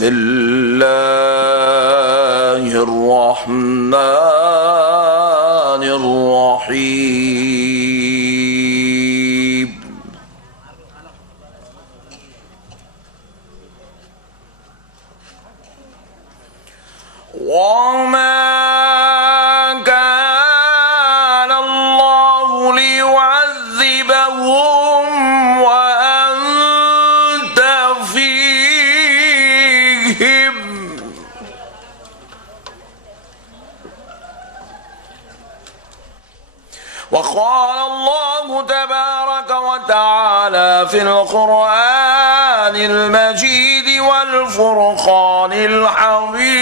بسم الله الرحمن الرحيم وما كان الله ليعذبهم وأنت فيهم وقال الله تبارك وتعالى في القرآن المجيد والفرقان الحميد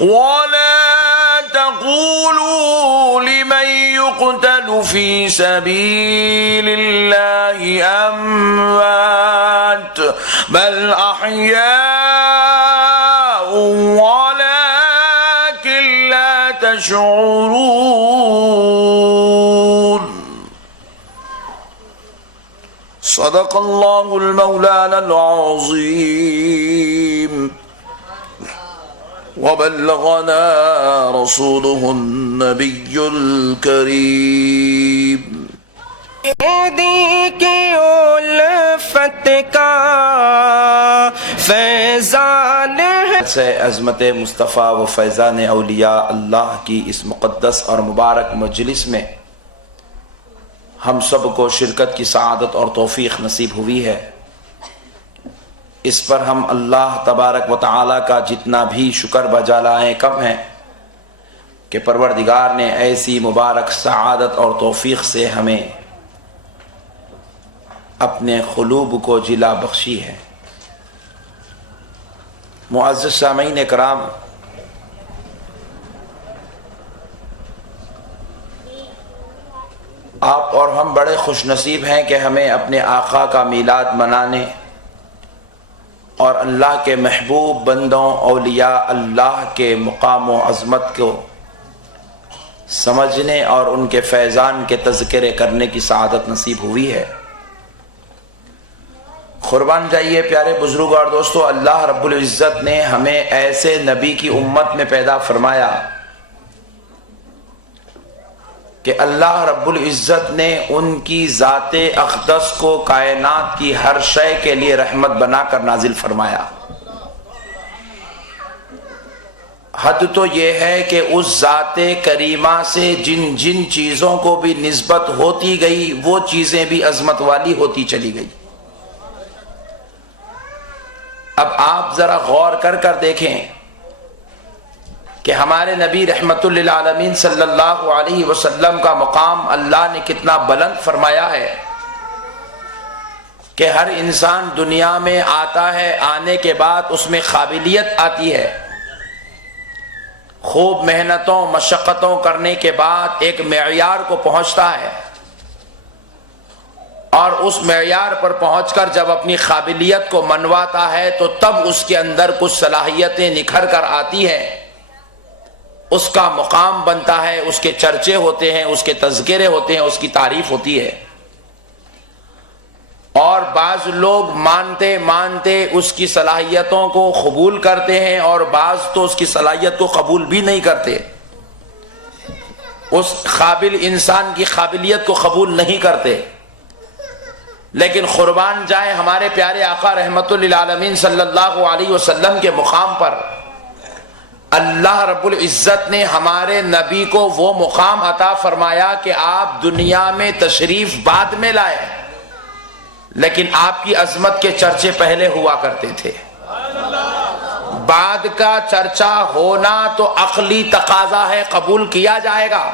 ولا تقولوا لمن يقتل في سبيل الله أموات بل أحياء ولكن لا تشعرون صدق الله المولانا العظيم وبلغنا رسوله النبي الكريم کی الفت کا فیضان ہے سے عظمت مصطفیٰ و فیضان اولیاء اللہ کی اس مقدس اور مبارک مجلس میں ہم سب کو شرکت کی سعادت اور توفیق نصیب ہوئی ہے۔ اس پر ہم اللہ تبارک و تعالیٰ کا جتنا بھی شکر بجا لائیں کم ہے کہ پروردگار نے ایسی مبارک سعادت اور توفیق سے ہمیں اپنے قلوب کو جلا بخشی ہے۔ معزز سامعین کرام، آپ اور ہم بڑے خوش نصیب ہیں کہ ہمیں اپنے آقا کا میلاد منانے اور اللہ کے محبوب بندوں اولیاء اللہ کے مقام و عظمت کو سمجھنے اور ان کے فیضان کے تذکرے کرنے کی سعادت نصیب ہوئی ہے۔ قربان جائیے پیارے بزرگوں اور دوستو، اللہ رب العزت نے ہمیں ایسے نبی کی امت میں پیدا فرمایا کہ اللہ رب العزت نے ان کی ذات اقدس کو کائنات کی ہر شے کے لیے رحمت بنا کر نازل فرمایا۔ حد تو یہ ہے کہ اس ذات کریمہ سے جن جن چیزوں کو بھی نسبت ہوتی گئی وہ چیزیں بھی عظمت والی ہوتی چلی گئی۔ اب آپ ذرا غور کر کر دیکھیں کہ ہمارے نبی رحمت للعالمین صلی اللہ علیہ وسلم کا مقام اللہ نے کتنا بلند فرمایا ہے کہ ہر انسان دنیا میں آتا ہے، آنے کے بعد اس میں قابلیت آتی ہے، خوب محنتوں مشقتوں کرنے کے بعد ایک معیار کو پہنچتا ہے، اور اس معیار پر پہنچ کر جب اپنی قابلیت کو منواتا ہے تو تب اس کے اندر کچھ صلاحیتیں نکھر کر آتی ہیں، اس کا مقام بنتا ہے، اس کے چرچے ہوتے ہیں، اس کے تذکرے ہوتے ہیں، اس کی تعریف ہوتی ہے۔ اور بعض لوگ مانتے مانتے اس کی صلاحیتوں کو قبول کرتے ہیں اور بعض تو اس کی صلاحیت کو قبول بھی نہیں کرتے، اس قابل انسان کی قابلیت کو قبول نہیں کرتے۔ لیکن قربان جائے ہمارے پیارے آقا رحمت للعالمین صلی اللہ علیہ وسلم کے مقام پر اللہ رب العزت نے ہمارے نبی کو وہ مقام عطا فرمایا کہ آپ دنیا میں تشریف بعد میں لائے، لیکن آپ کی عظمت کے چرچے پہلے ہوا کرتے تھے۔ بعد کا چرچا ہونا تو عقلی تقاضا ہے، قبول کیا جائے گا۔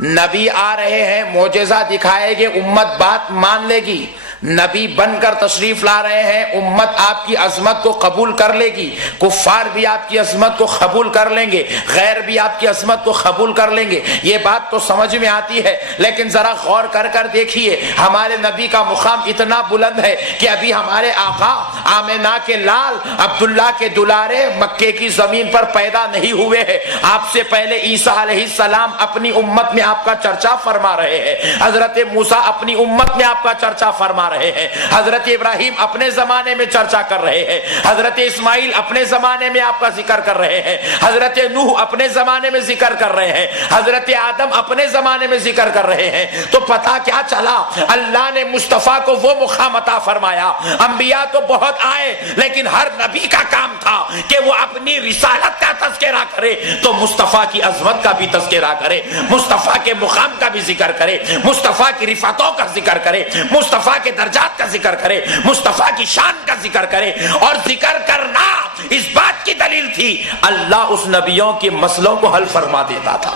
نبی آ رہے ہیں، معجزہ دکھائے گے، امت بات مان لے گی۔ نبی بن کر تشریف لا رہے ہیں، امت آپ کی عظمت کو قبول کر لے گی، کفار بھی آپ کی عظمت کو قبول کر لیں گے، غیر بھی آپ کی عظمت کو قبول کر لیں گے۔ یہ بات تو سمجھ میں آتی ہے، لیکن ذرا غور کر کر دیکھیے ہمارے نبی کا مقام اتنا بلند ہے کہ ابھی ہمارے آقا آمنہ کے لال عبداللہ کے دلارے مکے کی زمین پر پیدا نہیں ہوئے ہیں۔ آپ سے پہلے عیسیٰ علیہ السلام اپنی امت میں آپ کا چرچا فرما رہے ہیں، حضرت موسیٰ اپنی امت میں آپ کا چرچا فرما فرما رہے ہیں، حضرت ابراہیم اپنے زمانے میں چرچا کر رہے ہیں، حضرت اسماعیل اپنے زمانے میں آپ کا ذکر کر رہے ہیں، حضرت نوح اپنے زمانے میں ذکر کر رہے ہیں، حضرت آدم اپنے زمانے میں ذکر کر رہے ہیں، تو پتہ کیا چلا؟ اللہ نے مصطفیٰ کو وہ مقام عطا فرمایا۔ انبیاء تو بہت آئے لیکن ہر نبی کا کام تھا کہ وہ اپنی رسالت کا تذکرہ کرے، تو مصطفیٰ کی عظمت کا بھی تذکرہ کرے، مصطفیٰ کے مقام کا بھی ذکر کرے، مصطفیٰ کی رفعتوں کا ذکر کرے، مصطفیٰ کے درجات کا ذکر کرے، مصطفیٰ کی شان کا ذکر کرے۔ اور ذکر کرنا اس بات کی دلیل تھی اللہ اس نبیوں کے مسئلوں کو حل فرما دیتا تھا۔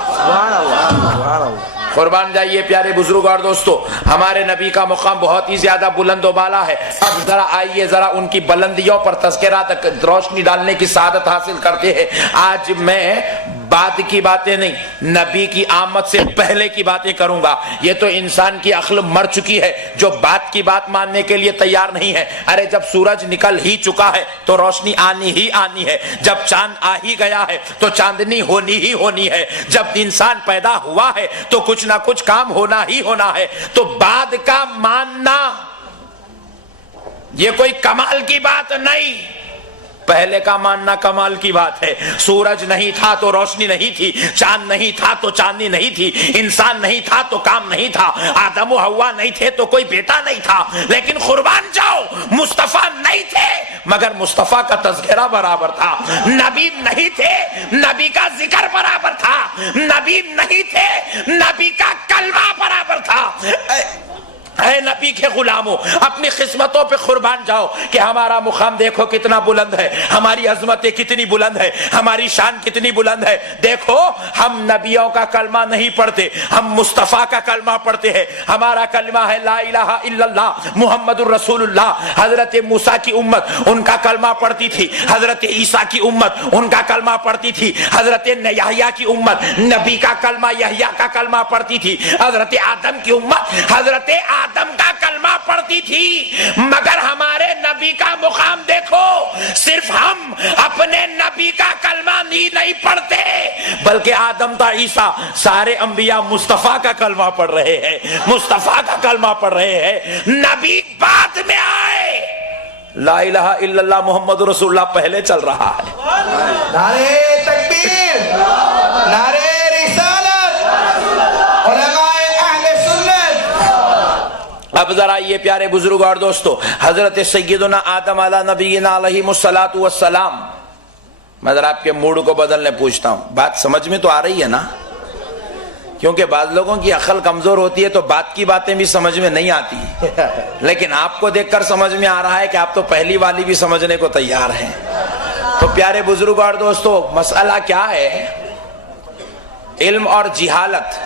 قربان جائیے پیارے بزرگ اور دوستو، ہمارے نبی کا مقام بہت ہی زیادہ بلند و بالا ہے۔ اب ذرا آئیے ذرا ان کی بلندیوں پر تذکرہ تک روشنی ڈالنے کی سعادت حاصل کرتے ہیں۔ آج میں بعد کی باتیں نہیں، نبی کی آمد سے پہلے کی باتیں کروں گا۔ یہ تو انسان کی عقل مر چکی ہے جو بات کی بات ماننے کے لیے تیار نہیں ہے۔ ارے جب سورج نکل ہی چکا ہے تو روشنی آنی ہی آنی ہے، جب چاند آ ہی گیا ہے تو چاندنی ہونی ہی ہونی ہے، جب انسان پیدا ہوا ہے تو کچھ نہ کچھ کام ہونا ہی ہونا ہے۔ تو بعد کا ماننا یہ کوئی کمال کی بات نہیں، پہلے کا ماننا کمال کی بات ہے۔ سورج نہیں تھا تو روشنی نہیں تھی، چاند نہیں تھا تو چاندنی نہیں تھی، انسان نہیں تھا تو کام نہیں تھا، آدم و حوا نہیں تھے تو کوئی بیٹا نہیں تھا، لیکن قربان جاؤ مصطفیٰ نہیں تھے مگر مصطفیٰ کا تذکرہ برابر تھا، نبی نہیں تھے نبی کا ذکر برابر تھا، نبی نہیں تھے نبی کا کلمہ برابر تھا۔ اے نبی کے غلاموں، اپنی قسمتوں پہ قربان جاؤ کہ ہمارا مقام دیکھو کتنا بلند ہے، ہماری عظمتیں کتنی بلند ہے، ہماری شان کتنی بلند ہے۔ دیکھو ہم نبیوں کا کلمہ نہیں پڑھتے، ہم مصطفیٰ کا کلمہ پڑھتے ہیں۔ ہمارا کلمہ ہے لا الہ الا اللہ محمد الرسول اللہ۔ حضرت موسیٰ کی امت ان کا کلمہ پڑھتی تھی، حضرت عیسیٰ کی امت ان کا کلمہ پڑھتی تھی، حضرت یحییٰ کی امت نبی کا کلمہ یحییٰ کا کلمہ پڑھتی تھی، حضرت آدم کی امت حضرت آدم کا کلمہ پڑھتی تھی، مگر ہمارے نبی کا مقام دیکھو، صرف ہم اپنے نبی کا کلمہ نہیں پڑھتے بلکہ آدم تا عیسیٰ سارے انبیاء مصطفیٰ کا کلمہ پڑھ رہے ہیں، مصطفیٰ کا کلمہ پڑھ رہے ہیں۔ نبی بعد میں آئے، لا الہ الا اللہ محمد رسول اللہ پہلے چل رہا ہے۔ نعرہ تکبیر، نعرہ رسالت، علماء اہل سنت۔ اب ذرا یہ پیارے بزرگ اور دوستو، حضرت سیدنا آدم علیہ نبینا علیہ الصلاۃ والسلام، میں ذرا آپ کے موڈ کو بدلنے پوچھتا ہوں، بات سمجھ میں تو آ رہی ہے نا؟ کیونکہ بعض لوگوں کی عقل کمزور ہوتی ہے تو بات کی باتیں بھی سمجھ میں نہیں آتی، لیکن آپ کو دیکھ کر سمجھ میں آ رہا ہے کہ آپ تو پہلی والی بھی سمجھنے کو تیار ہیں۔ تو پیارے بزرگ اور دوستو، مسئلہ کیا ہے؟ علم اور جہالت۔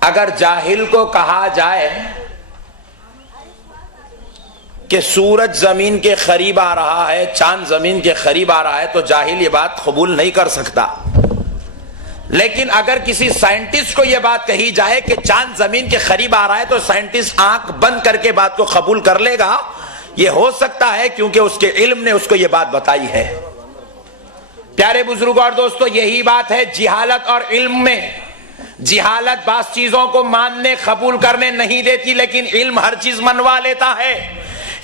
اگر جاہل کو کہا جائے کہ سورج زمین کے قریب آ رہا ہے، چاند زمین کے قریب آ رہا ہے، تو جاہل یہ بات قبول نہیں کر سکتا۔ لیکن اگر کسی سائنٹسٹ کو یہ بات کہی جائے کہ چاند زمین کے قریب آ رہا ہے تو سائنٹسٹ آنکھ بند کر کے بات کو قبول کر لے گا۔ یہ ہو سکتا ہے کیونکہ اس کے علم نے اس کو یہ بات بتائی ہے۔ پیارے بزرگ اور دوستو، یہی بات ہے جہالت اور علم میں۔ جہالت بعض چیزوں کو ماننے قبول کرنے نہیں دیتی، لیکن علم ہر چیز منوا لیتا ہے۔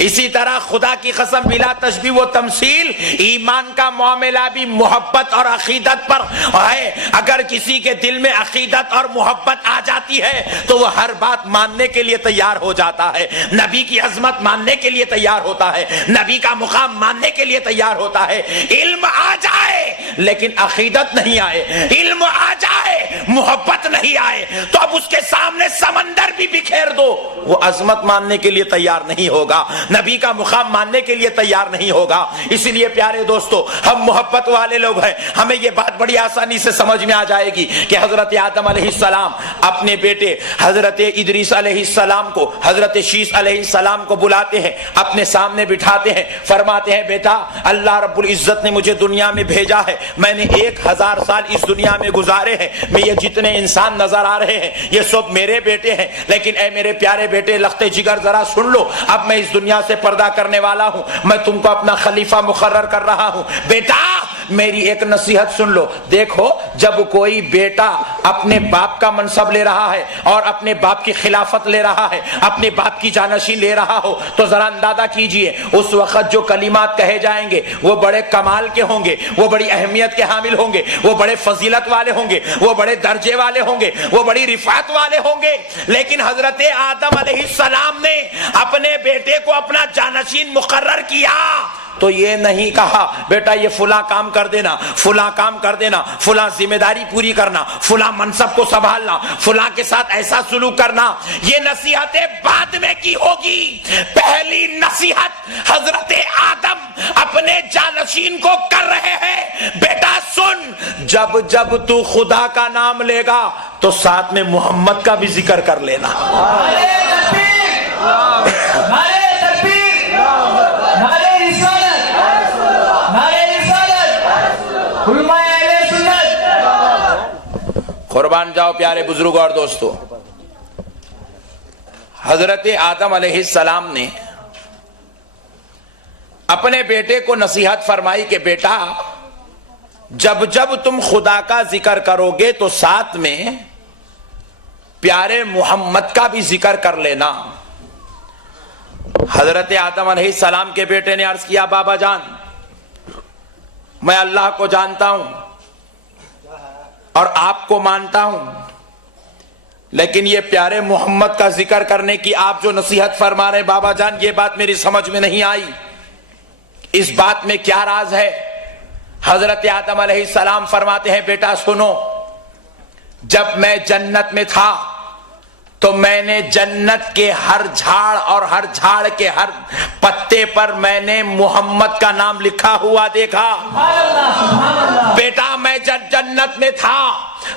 اسی طرح خدا کی قسم بلا تشبیہ و تمثیل، ایمان کا معاملہ بھی محبت اور عقیدت پر ہے۔ اگر کسی کے دل میں عقیدت اور محبت آ جاتی ہے تو وہ ہر بات ماننے کے لیے تیار ہو جاتا ہے، نبی کی عظمت ماننے کے لیے تیار ہوتا ہے، نبی کا مقام ماننے کے لیے تیار ہوتا ہے۔ علم آ جائے لیکن عقیدت نہیں آئے، علم آ جائے محبت نہیں آئے، تو اب اس کے سامنے سمندر بھی بکھیر دو، وہ عظمت ماننے کے لیے تیار نہیں ہوگا، نبی کا مقام ماننے کے لیے تیار نہیں ہوگا۔ اسی لیے پیارے دوستو، ہم محبت والے لوگ ہیں، ہمیں یہ بات بڑی آسانی سے سمجھ میں آ جائے گی کہ حضرت آدم علیہ السلام اپنے بیٹے حضرت ادریس علیہ السلام کو، حضرت شیس علیہ السلام کو بلاتے ہیں، اپنے سامنے بٹھاتے ہیں، فرماتے ہیں بیٹا اللہ رب العزت نے مجھے دنیا میں بھیجا ہے، میں نے 1000 سال اس دنیا میں گزارے ہیں، میں یہ جتنے انسان نظر آ رہے ہیں یہ سب میرے بیٹے ہیں، لیکن اے میرے پیارے بیٹے لختے جگر ذرا سن لو، اب میں اس دنیا سے پردہ کرنے والا ہوں، میں تم کو اپنا خلیفہ مقرر کر رہا ہوں۔ بیٹا میری ایک نصیحت سن لو. دیکھو جب کوئی بیٹا اپنے باپ کا منصب لے رہا ہے اور اپنے باپ کی خلافت لے رہا ہے, اپنے باپ کی جانشین لے رہا ہو, تو ذرا اندازہ کیجئے اس وقت جو کلمات کہے جائیں گے وہ بڑے کمال کے ہوں گے, وہ بڑی اہمیت کے حامل ہوں گے, وہ بڑے فضیلت والے ہوں گے, وہ بڑے درجے والے ہوں گے, وہ بڑی رفعت والے ہوں گے. لیکن حضرت آدم علیہ السلام نے اپنے بیٹے کو اپنا جانشین مقرر کیا تو یہ نہیں کہا بیٹا یہ فلاں کام کر دینا, فلاں کام کر دینا, فلاں ذمہ داری پوری کرنا, فلاں منصب کو سنبھالنا, فلاں کے ساتھ ایسا سلوک کرنا. یہ نصیحتیں بعد میں کی ہوگی. پہلی نصیحت حضرت آدم اپنے جانشین کو کر رہے ہیں, بیٹا سن, جب جب تو خدا کا نام لے گا تو ساتھ میں محمد کا بھی ذکر کر لینا. قربان جاؤ پیارے بزرگوں اور دوستو, حضرت آدم علیہ السلام نے اپنے بیٹے کو نصیحت فرمائی کہ بیٹا جب جب تم خدا کا ذکر کرو گے تو ساتھ میں پیارے محمد کا بھی ذکر کر لینا. حضرت آدم علیہ السلام کے بیٹے نے عرض کیا بابا جان میں اللہ کو جانتا ہوں اور آپ کو مانتا ہوں, لیکن یہ پیارے محمد کا ذکر کرنے کی آپ جو نصیحت فرما رہے ہیں بابا جان یہ بات میری سمجھ میں نہیں آئی, اس بات میں کیا راز ہے؟ حضرت آدم علیہ السلام فرماتے ہیں بیٹا سنو, جب میں جنت میں تھا تو میں نے جنت کے ہر جھاڑ اور ہر جھاڑ کے ہر پتے پر میں نے محمد کا نام لکھا ہوا دیکھا. بیٹا میں جب جنت میں تھا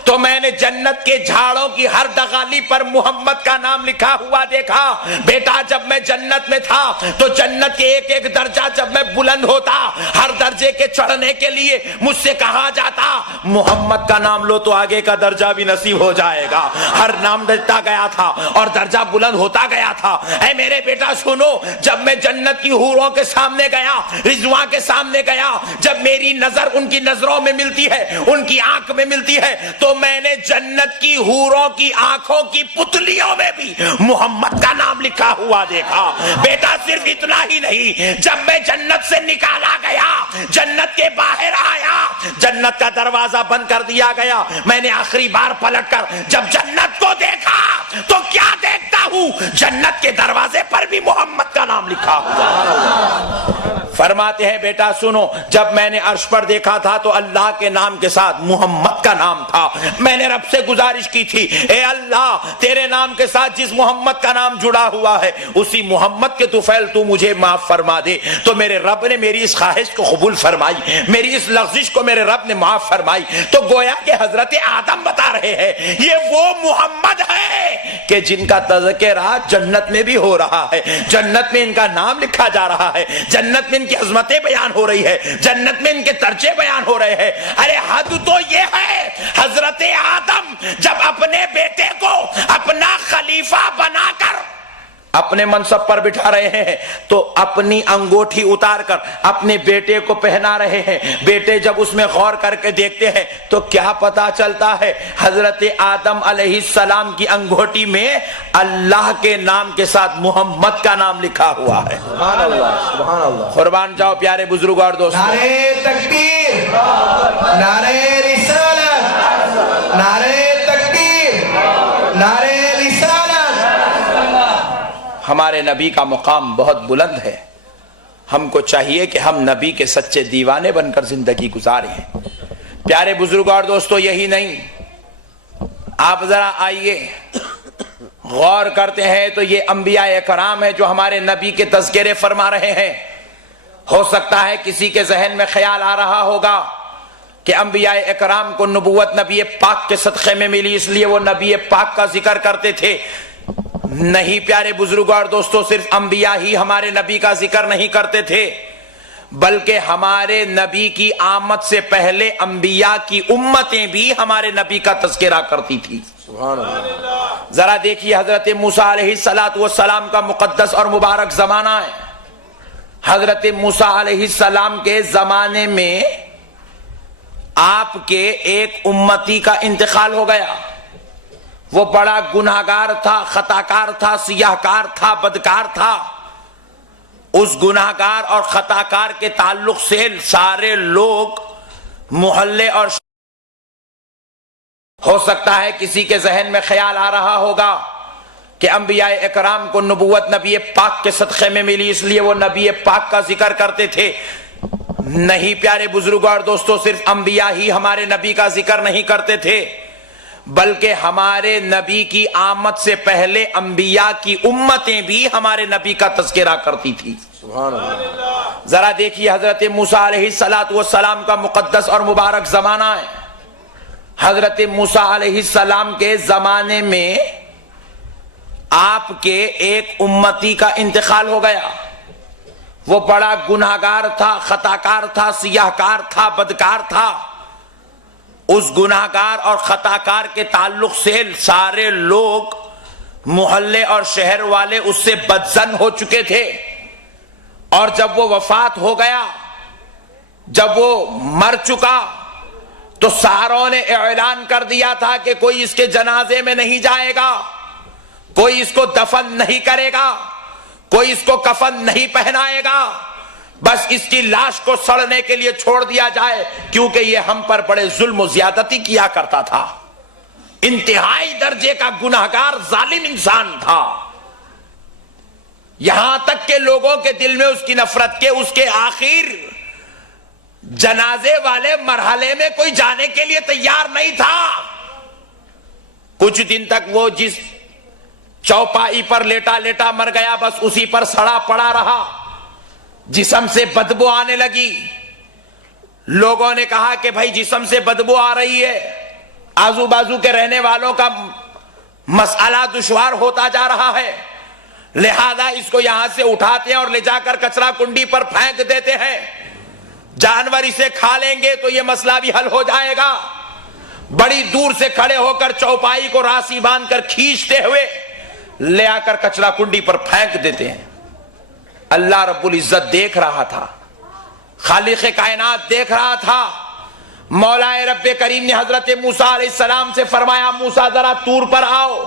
تو میں نے جنت کے جھاڑوں کی ہر ڈغالی پر محمد کا نام لکھا ہوا دیکھا. بیٹا جب میں جنت میں تھا تو جنت کے ایک ایک درجہ جب میں بلند ہوتا, ہر درجے کے چڑھنے کے لیے مجھ سے کہا جاتا محمد کا نام لو تو آگے کا درجہ بھی نصیب ہو جائے گا. ہر نام ڈلتا گیا تھا اور درجہ بلند ہوتا گیا تھا. اے میرے بیٹا سنو, جب میں جنت کی حوروں کے سامنے گیا, رضواں کے سامنے گیا, جب میری نظر ان کی نظروں میں ملتی ہے, ان کی آنکھ میں ملتی ہے, تو میں نے جنت کی حوروں کی آنکھوں کی پتلیوں میں بھی محمد کا نام لکھا ہوا دیکھا. بیٹا صرف اتنا ہی نہیں, جب میں جنت سے نکالا گیا, جنت کے باہر آیا, جنت کا دروازہ بند کر دیا گیا, میں نے آخری بار پلٹ کر جب جنت کو دیکھا تو کیا دیکھتا ہوں, جنت کے دروازے پر بھی محمد کا نام لکھا ہوا. فرماتے ہیں بیٹا سنو, جب میں نے عرش پر دیکھا تھا تو اللہ کے نام کے ساتھ محمد کا نام تھا. میں نے رب سے گزارش کی تھی اے اللہ تیرے نام کے ساتھ جس محمد کا نام جڑا ہوا ہے اسی محمد کے طفیل تو مجھے معاف فرما دے. تو میرے رب نے میری اس خواہش کو قبول فرمائی, میری اس لغزش کو میرے رب نے معاف فرمائی. تو گویا کہ حضرت آدم بتا رہے ہیں یہ وہ محمد ہے کہ جن کا تذکرہ جنت میں بھی ہو رہا ہے, جنت میں ان کا نام لکھا جا رہا ہے, جنت میں ان کی عظمتیں بیان ہو رہی ہے, جنت میں ان کے درجے بیان ہو رہے ہیں. ارے حد تو یہ ہے, حضرت آدم جب اپنے بیٹے کو اپنا خلیفہ بنا کر اپنے منصب پر بٹھا رہے ہیں تو اپنی انگوٹھی اتار کر اپنے بیٹے کو پہنا رہے ہیں. بیٹے جب اس میں غور کر کے دیکھتے ہیں تو کیا پتا چلتا ہے, حضرت آدم علیہ السلام کی انگوٹھی میں اللہ کے نام کے ساتھ محمد کا نام لکھا ہوا ہے. سبحان اللہ, سبحان اللہ. قربان جاؤ پیارے بزرگوں اور دوستوں, نعرے تکبیر, نعرے رسالت, نعرے تکبیر, نعرے رسالت. ہمارے نبی کا مقام بہت بلند ہے, ہم کو چاہیے کہ ہم نبی کے سچے دیوانے بن کر زندگی گزاریں. پیارے بزرگوں اور دوستو یہی نہیں, آپ ذرا آئیے غور کرتے ہیں تو یہ انبیاء اکرام ہیں جو ہمارے نبی کے تذکرے فرما رہے ہیں. ہو سکتا ہے کسی کے ذہن میں خیال آ رہا ہوگا کہ انبیاء اکرام کو نبوت نبی پاک کے صدقے میں ملی اس لیے وہ نبی پاک کا ذکر کرتے تھے. نہیں پیارے بزرگوں اور دوستو, صرف انبیاء ہی ہمارے نبی کا ذکر نہیں کرتے تھے بلکہ ہمارے نبی کی آمد سے پہلے انبیاء کی امتیں بھی ہمارے نبی کا تذکرہ کرتی تھی. سبحان اللہ. ذرا دیکھیے حضرت موسیٰ علیہ السلام کا مقدس اور مبارک زمانہ ہے. حضرت موسیٰ علیہ السلام کے زمانے میں آپ کے ایک امتی کا انتقال ہو گیا، وہ بڑا گناہگار تھا، خطاکار تھا، سیاہکار تھا، بدکار تھا. اس گناہگار اور خطاکار کے تعلق سے سارے لوگ محلے اور ہو سکتا ہے کسی کے ذہن میں خیال آ رہا ہوگا کہ انبیاء اکرام کو نبوت نبی پاک کے صدقے میں ملی اس لیے وہ نبی پاک کا ذکر کرتے تھے. نہیں پیارے بزرگوں اور دوستوں، صرف انبیاء ہی ہمارے نبی کا ذکر نہیں کرتے تھے، بلکہ ہمارے نبی کی آمد سے پہلے انبیاء کی امتیں بھی ہمارے نبی کا تذکرہ کرتی تھی. سبحان اللہ. ذرا دیکھیے حضرت موسیٰ علیہ السلام کا مقدس اور مبارک زمانہ ہے. حضرت موسیٰ علیہ السلام کے زمانے میں آپ کے ایک امتی کا انتقال ہو گیا، وہ بڑا گناہگار تھا، خطاکار تھا، سیاہکار تھا، بدکار تھا. اس گناہگار اور خطاکار کے تعلق سے سارے لوگ محلے اور شہر والے اس سے بدظن ہو چکے تھے. اور جب وہ وفات ہو گیا، جب وہ مر چکا، تو ساروں نے اعلان کر دیا تھا کہ کوئی اس کے جنازے میں نہیں جائے گا، کوئی اس کو دفن نہیں کرے گا، کوئی اس کو کفن نہیں پہنائے گا، بس اس کی لاش کو سڑنے کے لیے چھوڑ دیا جائے، کیونکہ یہ ہم پر بڑے ظلم و زیادتی کیا کرتا تھا. انتہائی درجے کا گناہگار ظالم انسان تھا. یہاں تک کہ لوگوں کے دل میں اس کی نفرت کے اس کے آخر جنازے والے مرحلے میں کوئی جانے کے لیے تیار نہیں تھا. کچھ دن تک وہ جس چوپائی پر لیٹا لیٹا مر گیا، بس اسی پر سڑا پڑا رہا، جسم سے بدبو آنے لگی. لوگوں نے کہا کہ بھائی جسم سے بدبو آ رہی ہے، آزو بازو کے رہنے والوں کا مسئلہ دشوار ہوتا جا رہا ہے، لہذا اس کو یہاں سے اٹھاتے ہیں اور لے جا کر کچرا کنڈی پر پھینک دیتے ہیں. جانور اسے کھا لیں گے تو یہ مسئلہ بھی حل ہو جائے گا. بڑی دور سے کھڑے ہو کر چوپائی کو راسی باندھ کر کھینچتے ہوئے لے آ کر کچرا کنڈی پر پھینک دیتے ہیں. اللہ رب العزت دیکھ رہا تھا، خالق کائنات دیکھ رہا تھا. مولا رب کریم نے حضرت موسیٰ علیہ السلام سے فرمایا موسیٰ ذرا طور پر آؤ.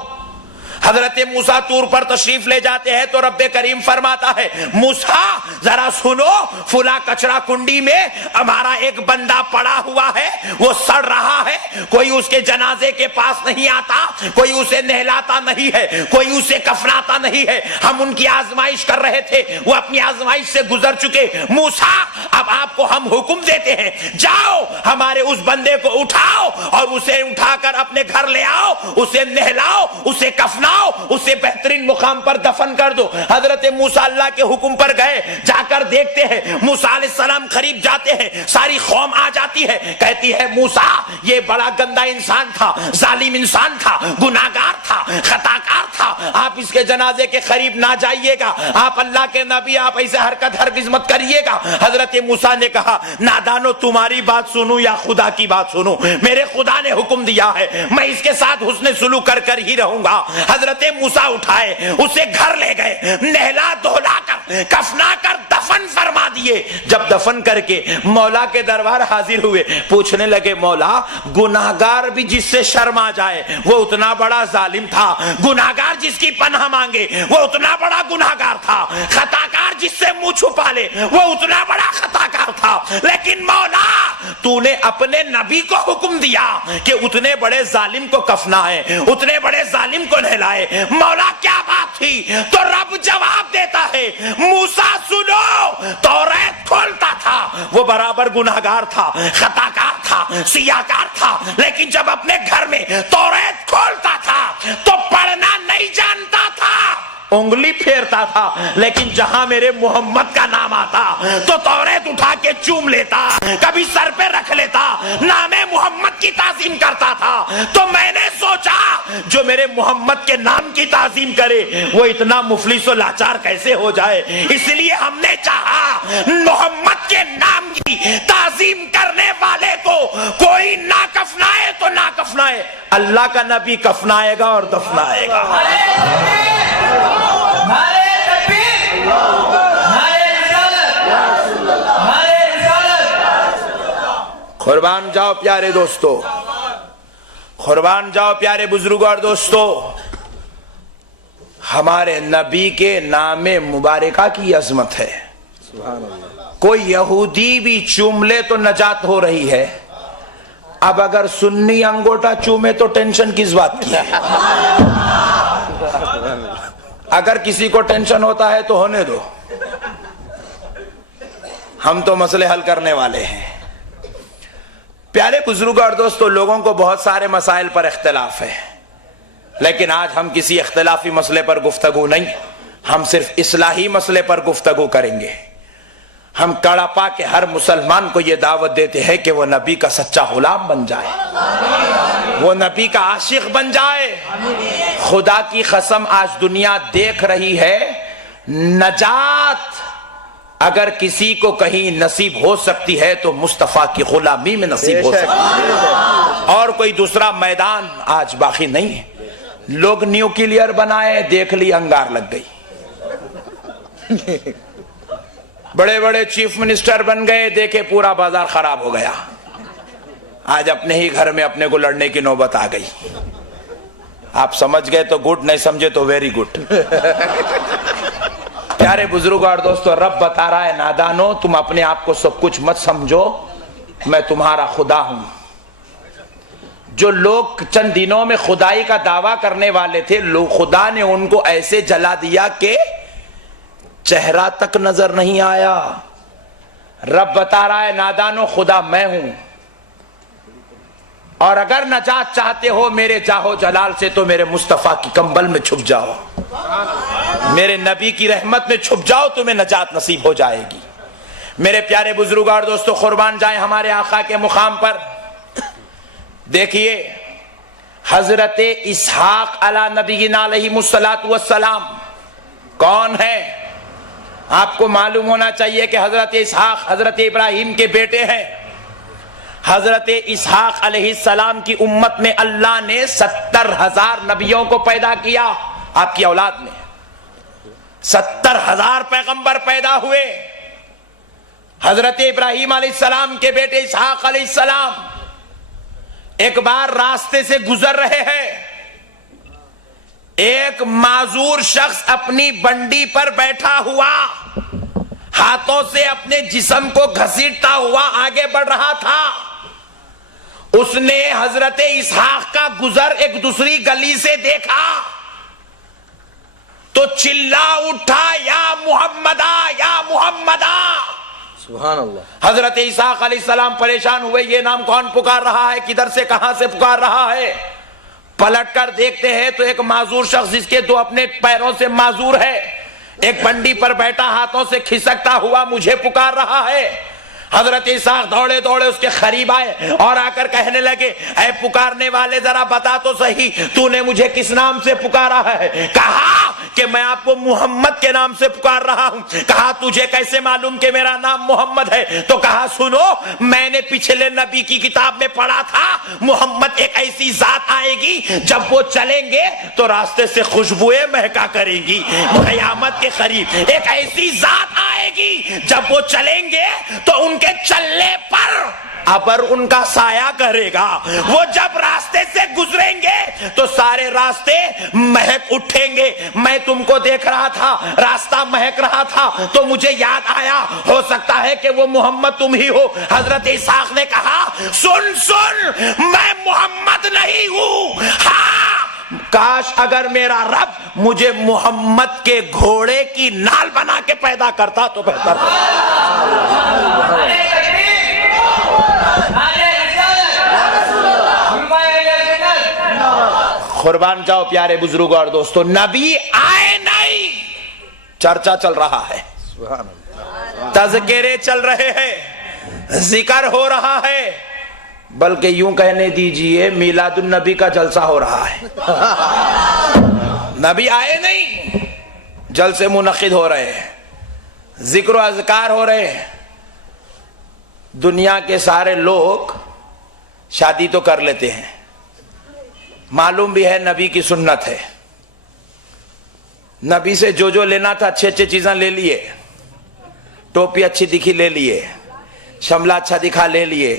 حضرت موسیٰ طور پر تشریف لے جاتے ہیں تو رب کریم فرماتا ہے موسیٰ ذرا سنو، فلاں کچرا کنڈی میں ہمارا ایک بندہ پڑا ہوا ہے، وہ سڑ رہا ہے، کوئی اس کے جنازے کے پاس نہیں آتا، کوئی اسے نہلاتا نہیں ہے، کوئی اسے کفناتا نہیں ہے. ہم ان کی آزمائش کر رہے تھے، وہ اپنی آزمائش سے گزر چکے. موسیٰ اب آپ کو ہم حکم دیتے ہیں، جاؤ ہمارے اس بندے کو اٹھاؤ اور اسے اٹھا کر اپنے گھر لے آؤ، اسے نہلاؤ، اسے کفناؤ، اسے بہترین مقام پر دفن کر دو. حضرت موسیٰ اللہ کے حکم پر گئے، جا کر دیکھتے ہیں موسیٰ علیہ السلام قریب جاتے ہیں، ساری قوم آ جاتی ہے، کہتی ہے موسیٰ یہ بڑا گندا انسان تھا، ظالم انسان تھا، گناہگار تھا، خطاکار تھا، آپ اس کے جنازے کے قریب نہ جائیے گا، آپ اللہ کے نبی، آپ ایسے حرکت ہرگز مت کریے گا. حضرت موسیٰ نے کہا نادانو تمہاری بات سنوں یا خدا کی بات سنوں؟ میرے خدا نے حکم دیا ہے، میں اس کے ساتھ حسن سلوک کر ہی رہوں گا. حضرت موسیٰ اٹھائے، اسے گھر لے گئے، نہلا دھولا کر کفنا کر دفن فرما دیے. جب دفن کر کے مولا کے دربار حاضر ہوئے، پوچھنے لگے مولا گناہگار بھی جس سے شرم آ جائے وہ اتنا بڑا ظالم تھا، گناہگار جس کی پناہ مانگے وہ اتنا بڑا گناہگار تھا، خطاکار جس سے منہ چھپا لے وہ اتنا بڑا خطاکار تھا، لیکن مولا تو نے اپنے نبی کو حکم دیا کہ اتنے بڑے ظالم کو کفنائے، اتنے بڑے ظالم کو نہلائے. مولا کیا بات تھی؟ تو رب جواب دیتا ہے موسیٰ سنو، توریت کھولتا تھا، وہ برابر گناہگار تھا، خطاکار تھا، سیاہکار تھا، لیکن جب اپنے گھر میں توریت کھولتا تھا تو پڑھنا نہیں جانتا تھا، انگلی پھیرتا تھا، لیکن جہاں میرے محمد کا نام آتا تو توریت اٹھا کے چوم لیتا، کبھی سر پہ رکھ لیتا، نام محمد کی تعظیم کرتا تھا. تو میں نے سوچا جو میرے محمد کے نام کی تعظیم کرے وہ اتنا مفلس و لاچار کیسے ہو جائے، اس لیے ہم نے چاہا محمد کے نام کی تعظیم کرنے والے کو کوئی نہ کفنائے تو نہ کفنائے، اللہ کا نبی کفنائے گا اور دفنائے گا. نعرہ تکبیر، نعرہ رسالت، نعرہ رسالت. قربان جاؤ پیارے دوستو، قربان جاؤ پیارے بزرگوں اور دوستو، ہمارے نبی کے نام مبارکہ کی عظمت ہے. کوئی یہودی بھی چوم لے تو نجات ہو رہی ہے. اب اگر سنی انگوٹا چومے تو ٹینشن کس بات کی ہے؟ اگر کسی کو ٹینشن ہوتا ہے تو ہونے دو، ہم تو مسئلے حل کرنے والے ہیں. پیارے بزرگوں اور دوستو، لوگوں کو بہت سارے مسائل پر اختلاف ہے، لیکن آج ہم کسی اختلافی مسئلے پر گفتگو نہیں، ہم صرف اصلاحی مسئلے پر گفتگو کریں گے. ہم کڑپا کے ہر مسلمان کو یہ دعوت دیتے ہیں کہ وہ نبی کا سچا غلام بن جائے، وہ نبی کا عاشق بن جائے. خدا کی قسم آج دنیا دیکھ رہی ہے، نجات اگر کسی کو کہیں نصیب ہو سکتی ہے تو مصطفیٰ کی غلامی میں نصیب ہو سکتی ہے، اور کوئی دوسرا میدان آج باقی نہیں ہے. لوگ نیوکلیئر بنائے، دیکھ لی انگار لگ گئی. بڑے بڑے چیف منسٹر بن گئے، دیکھے پورا بازار خراب ہو گیا. آج اپنے ہی گھر میں اپنے کو لڑنے کی نوبت آ گئی. آپ سمجھ گئے تو گڈ، نہیں سمجھے تو ویری گڈ. پیارے بزرگوں اور دوستو، رب بتا رہا ہے نادانو، تم اپنے آپ کو سب کچھ مت سمجھو، میں تمہارا خدا ہوں. جو لوگ چند دنوں میں خدائی کا دعویٰ کرنے والے تھے، خدا نے ان کو ایسے جلا دیا کہ چہرہ تک نظر نہیں آیا. رب بتا رہا ہے نادانو، خدا میں ہوں، اور اگر نجات چاہتے ہو میرے جاہو جلال سے تو میرے مصطفیٰ کی کمبل میں چھپ جاؤ، میرے نبی کی رحمت میں چھپ جاؤ، تمہیں نجات نصیب ہو جائے گی. میرے پیارے بزرگوں اور دوستو، قربان جائیں ہمارے آقا کے مقام پر. دیکھیے حضرت اسحاق علی نبینا علیہ الصلوۃ والسلام کون ہے؟ آپ کو معلوم ہونا چاہیے کہ حضرت اسحاق حضرت ابراہیم کے بیٹے ہیں. حضرت اسحاق علیہ السلام کی امت میں اللہ نے 70,000 نبیوں کو پیدا کیا. آپ کی اولاد میں 70,000 پیغمبر پیدا ہوئے. حضرت ابراہیم علیہ السلام کے بیٹے اسحاق علیہ السلام ایک بار راستے سے گزر رہے ہیں. ایک معذور شخص اپنی بنڈی پر بیٹھا ہوا ہاتھوں سے اپنے جسم کو گھسیٹتا ہوا آگے بڑھ رہا تھا. اس نے حضرت اسحاق کا گزر ایک دوسری گلی سے دیکھا تو چلا اٹھا، یا محمدہ یا محمدہ. سبحان اللہ. حضرت اسحاق علیہ السلام پریشان ہوئے، یہ نام کون پکار رہا ہے، کدھر سے کہاں سے پکار رہا ہے. پلٹ کر دیکھتے ہیں تو ایک معذور شخص جس کے دو اپنے پیروں سے معذور ہے، ایک بنڈی پر بیٹھا ہاتھوں سے کھسکتا ہوا مجھے پکار رہا ہے. حضرت اسحاق دوڑے دوڑے اس کے قریب آئے اور آ کر کہنے لگے، اے پکارنے والے ذرا بتا تو صحیح تو نے مجھے کس نام سے پکارا ہے؟ کہا کہ میں آپ کو محمد کے نام سے پکار رہا ہوں. کہا تجھے کیسے معلوم کہ میرا نام محمد ہے؟ تو کہا سنو، میں نے پچھلے نبی کی کتاب میں پڑھا تھا محمد ایک ایسی ذات آئے گی جب وہ چلیں گے تو راستے سے خوشبوئیں مہکا کریں گی. قیامت کے قریب ایک ایسی ذات آئے گی جب وہ چلیں گے تو ان کے چلنے پر ابر ان کا سایہ کرے گا. وہ جب راستے سے گزریں گے تو سارے راستے مہک اٹھیں گے. میں تم کو دیکھ رہا تھا، راستہ مہک رہا تھا تو مجھے یاد آیا، ہو سکتا ہے کہ وہ محمد تم ہی ہو. حضرت اسحاق نے کہا سن سن، میں محمد نہیں ہوں. ہاں، کاش اگر میرا رب مجھے محمد کے گھوڑے کی نال بنا کے پیدا کرتا تو بہتر ہوتا. قربان جاؤ پیارے بزرگوں اور دوستو، نبی آئے نہیں، چرچا چل رہا ہے، تذکرے چل رہے ہیں، ذکر ہو رہا ہے، بلکہ یوں کہنے دیجئے میلاد النبی کا جلسہ ہو رہا ہے. نبی آئے نہیں، جلسے منعقد ہو رہے ہیں، ذکر و اذکار ہو رہے ہیں. دنیا کے سارے لوگ شادی تو کر لیتے ہیں، معلوم بھی ہے نبی کی سنت ہے، نبی سے جو جو لینا تھا اچھے اچھے چیزیں لے لیے، ٹوپی اچھی دکھی لے لیے، شملہ اچھا دکھا لے لیے،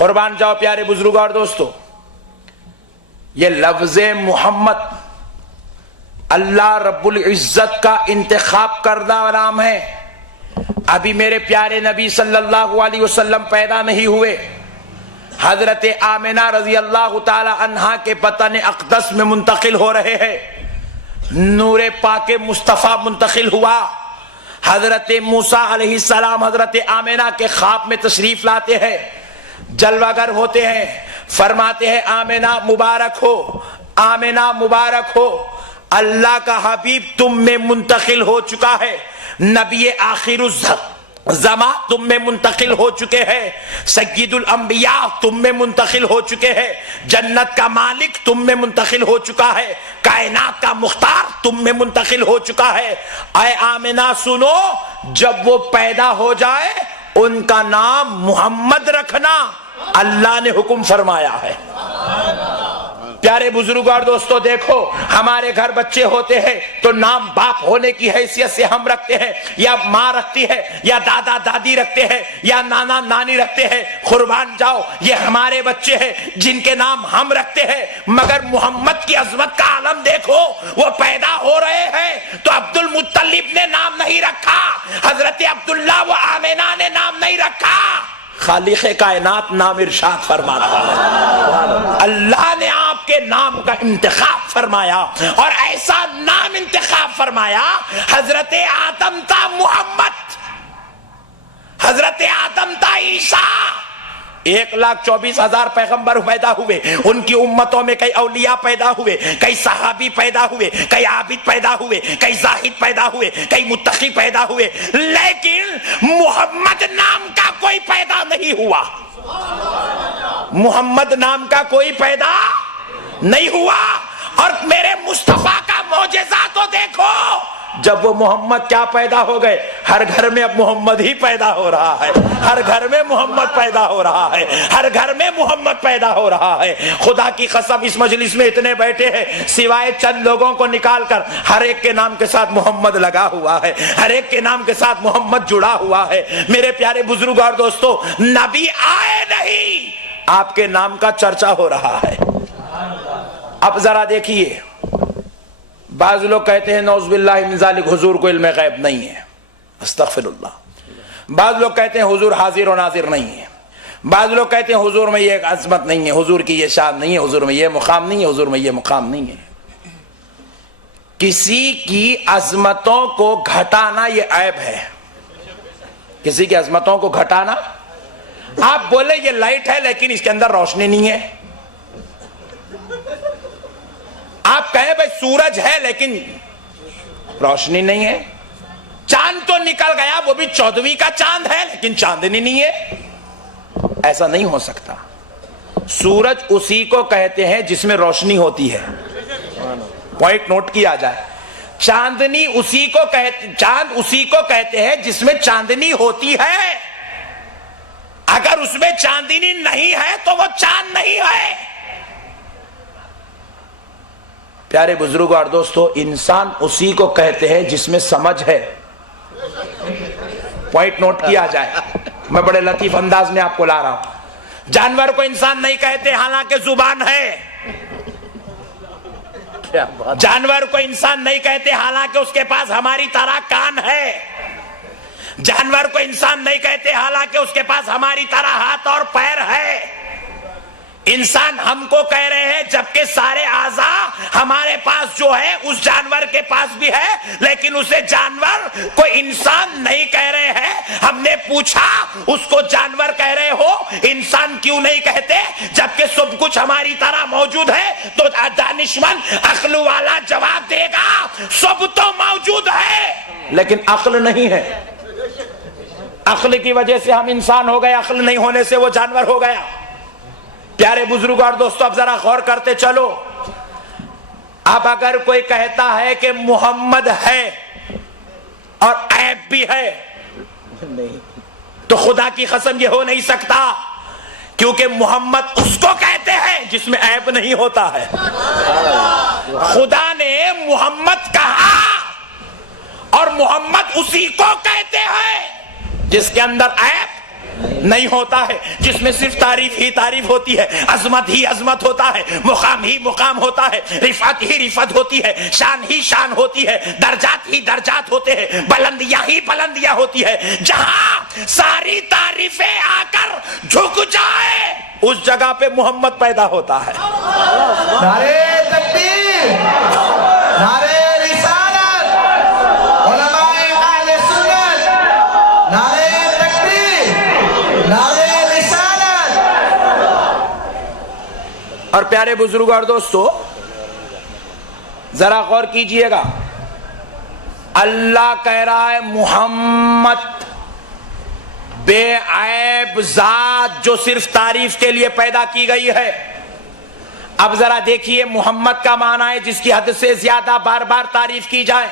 قربان جاؤ پیارے بزرگوں اور دوستو، یہ لفظ محمد اللہ رب العزت کا انتخاب کردہ نام ہے۔ ابھی میرے پیارے نبی صلی اللہ علیہ وسلم پیدا نہیں ہوئے، حضرت آمنہ رضی اللہ تعالی عنہا کے بطن اقدس میں منتقل ہو رہے ہیں، نور پاک مصطفیٰ منتقل ہوا، حضرت موسیٰ علیہ السلام حضرت آمنہ کے خواب میں تشریف لاتے ہیں، جلوہ گر ہوتے ہیں، فرماتے ہیں آمنہ مبارک ہو، آمنہ مبارک ہو، اللہ کا حبیب تم میں منتقل ہو چکا ہے، نبی آخر زمان تم میں منتقل ہو چکے ہیں، سید الانبیاء تم میں منتقل ہو چکے ہیں، جنت کا مالک تم میں منتقل ہو چکا ہے، کائنات کا مختار تم میں منتقل ہو چکا ہے۔ اے آمنہ سنو، جب وہ پیدا ہو جائے ان کا نام محمد رکھنا، اللہ نے حکم فرمایا ہے۔ پیارے بزرگوں اور دوستو دیکھو، ہمارے گھر بچے ہوتے ہیں تو نام باپ ہونے کی حیثیت سے ہم رکھتے ہیں، یا ماں رکھتی ہے، یا دادا دادی رکھتے ہیں، یا نانا نانی رکھتے ہیں۔ قربان جاؤ، یہ ہمارے بچے ہیں جن کے نام ہم رکھتے ہیں، مگر محمد کی عظمت کا عالم دیکھو، وہ پیدا ہو رہے ہیں تو عبد المطلب نے نام نہیں رکھا، حضرت عبداللہ و آمنہ نے نام نہیں رکھا، خالق کائنات نام ارشاد فرماتا ہے۔ اللہ نے آپ کے نام کا انتخاب فرمایا، اور ایسا نام انتخاب فرمایا، حضرت آدم تا محمد، حضرت آدم تا عیسیٰ، 1,24,000 پیغمبر پیدا ہوئے، ان کی امتوں میں کئی اولیاء پیدا ہوئے، کئی صحابی پیدا ہوئے، کئی عابد پیدا ہوئے، کئی زاہد پیدا ہوئے، کئی متقی پیدا ہوئے، لیکن محمد نام کا کوئی پیدا نہیں ہوا، محمد نام کا کوئی پیدا نہیں ہوا۔ اور میرے مصطفیٰ کا معجزہ تو دیکھو، جب وہ محمد کیا پیدا ہو گئے، ہر گھر میں اب محمد ہی پیدا ہو رہا ہے، ہر گھر میں محمد پیدا ہو رہا ہے، ہر گھر میں محمد پیدا ہو رہا ہے۔ خدا کی قسم اس مجلس میں اتنے بیٹھے ہیں، سوائے چند لوگوں کو نکال کر ہر ایک کے نام کے ساتھ محمد لگا ہوا ہے، ہر ایک کے نام کے ساتھ محمد جڑا ہوا ہے۔ میرے پیارے بزرگ اور دوستو، نبی آئے نہیں، آپ کے نام کا چرچا ہو رہا ہے۔ اب ذرا دیکھیے، بعض لوگ کہتے ہیں نعوذ باللہ من ذالک حضور کو علم غیب نہیں ہے، استغفر اللہ۔ بعض لوگ کہتے ہیں حضور حاضر و ناظر نہیں ہے، بعض لوگ کہتے ہیں حضور میں یہ عظمت نہیں ہے، حضور کی یہ شان نہیں ہے، حضور میں یہ مقام نہیں ہے، حضور میں یہ مقام نہیں ہے۔ کسی کی عظمتوں کو گھٹانا یہ عیب ہے، کسی کی عظمتوں کو گھٹانا۔ آپ بولے یہ لائٹ ہے لیکن اس کے اندر روشنی نہیں ہے، آپ کہیں بھائی سورج ہے لیکن روشنی نہیں ہے، چاند تو نکل گیا، وہ بھی 14ویں کا چاند ہے لیکن چاندنی نہیں ہے، ایسا نہیں ہو سکتا۔ سورج اسی کو کہتے ہیں جس میں روشنی ہوتی ہے، پوائنٹ نوٹ کیا جائے۔ چاندنی اسی کو چاند اسی کو کہتے ہیں جس میں چاندنی ہوتی ہے، اگر اس میں چاندنی نہیں ہے تو وہ چاند نہیں ہے۔ پیارے بزرگوں اور دوستو، انسان اسی کو کہتے ہیں جس میں سمجھ ہے، پوائنٹ نوٹ کیا جائے، میں بڑے لطیف انداز میں آپ کو لا رہا ہوں۔ جانور کو انسان نہیں کہتے حالانکہ زبان ہے، جانور کو انسان نہیں کہتے حالانکہ اس کے پاس ہماری طرح کان ہے، جانور کو انسان نہیں کہتے حالانکہ اس کے پاس ہماری طرح ہاتھ اور پیر ہے۔ انسان ہم کو کہہ رہے ہیں جبکہ سارے اعضاء ہمارے پاس جو ہے اس جانور کے پاس بھی ہے، لیکن اسے جانور کو انسان نہیں کہہ رہے ہیں۔ ہم نے پوچھا اس کو جانور کہہ رہے ہو، انسان کیوں نہیں کہتے جبکہ سب کچھ ہماری طرح موجود ہے؟ تو دانشمند عقل والا جواب دے گا سب تو موجود ہے لیکن عقل نہیں ہے۔ عقل کی وجہ سے ہم انسان ہو گئے، عقل نہیں ہونے سے وہ جانور ہو گیا۔ پیارے بزرگ اور دوستو، اب ذرا غور کرتے چلو۔ اب اگر کوئی کہتا ہے کہ محمد ہے اور عیب بھی ہے تو خدا کی قسم یہ ہو نہیں سکتا، کیونکہ محمد اس کو کہتے ہیں جس میں عیب نہیں ہوتا ہے۔ خدا نے محمد کہا اور محمد اسی کو کہتے ہیں جس کے اندر عیب نہیں ہوتا ہے، جس میں صرف تعریف ہی تعریف ہوتی ہے، عظمت ہی عظمت ہوتا ہے، مقام ہی مقام ہوتا ہے، رفعت ہی رفعت ہوتی ہے، شان ہی شان ہوتی ہے، درجات ہی درجات ہوتے ہیں، بلندیاں ہی بلندیاں ہوتی ہے۔ جہاں ساری تعریفیں آ کر جھک جائے اس جگہ پہ محمد پیدا ہوتا ہے۔ نعرے تکبیر، نعرے رسالت، علماء اہل سنت، نعرے تکبیر، نعرے رسالت۔ اور پیارے بزرگوں اور دوستو، ذرا غور کیجئے گا، اللہ کہہ رہا ہے محمد بے عیب ذات جو صرف تعریف کے لیے پیدا کی گئی ہے۔ اب ذرا دیکھیے، محمد کا معنی ہے جس کی حد سے زیادہ بار بار تعریف کی جائے۔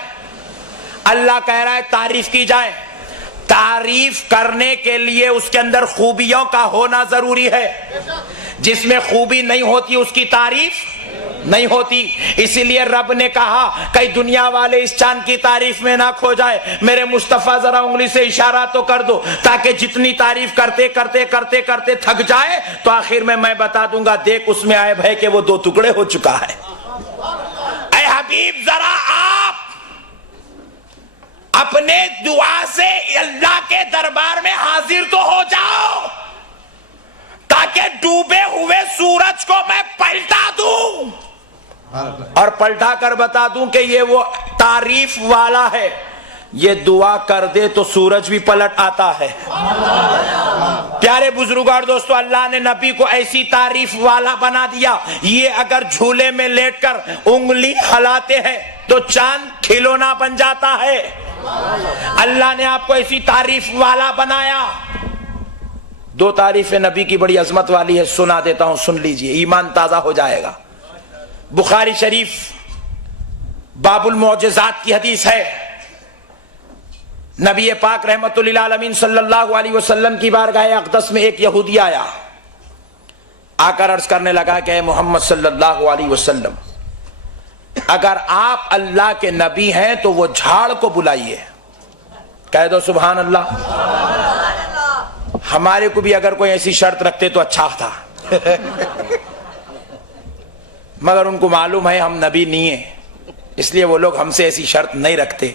اللہ کہہ رہا ہے تعریف کی جائے۔ تعریف کرنے کے لیے اس کے اندر خوبیوں کا ہونا ضروری ہے۔ جس میں خوبی نہیں ہوتی اس کی تعریف نہیں ہوتی۔ اسی لیے رب نے کہا کئی دنیا والے اس چاند کی تعریف میں نہ کھو جائے، میرے مصطفیٰ ذرا انگلی سے اشارہ تو کر دو، تاکہ جتنی تعریف کرتے کرتے کرتے کرتے تھک جائے تو آخر میں بتا دوں گا دیکھ اس میں عیب ہے کہ وہ دو ٹکڑے ہو چکا ہے۔ اے حبیب ذرا آپ اپنے دعا سے اللہ کے دربار میں حاضر تو ہو جاؤ، تاکہ ڈوبے ہوئے سورج کو میں پلٹا دوں اور پلٹا کر بتا دوں کہ یہ وہ تعریف والا ہے۔ یہ دعا کر دے تو سورج بھی پلٹ آتا ہے۔ پیارے بزرگوں اور دوستو، اللہ نے نبی کو ایسی تعریف والا بنا دیا، یہ اگر جھولے میں لیٹ کر انگلی ہلاتے ہیں تو چاند کھلونا بن جاتا ہے۔ اللہ نے آپ کو ایسی تعریف والا بنایا۔ دو تعریفیں نبی کی بڑی عظمت والی ہے، سنا دیتا ہوں، سن لیجئے، ایمان تازہ ہو جائے گا۔ بخاری شریف باب المعجزات کی حدیث ہے، نبی پاک رحمت للعالمین صلی اللہ علیہ وسلم کی بارگاہ اقدس میں ایک یہودی آیا، آ کر عرض کرنے لگا کہ اے محمد صلی اللہ علیہ وسلم، اگر آپ اللہ کے نبی ہیں تو وہ جھاڑ کو بلائیے۔ کہہ دو سبحان اللہ۔ ہمارے کو بھی اگر کوئی ایسی شرط رکھتے تو اچھا تھا، مگر ان کو معلوم ہے ہم نبی نہیں ہیں، اس لیے وہ لوگ ہم سے ایسی شرط نہیں رکھتے،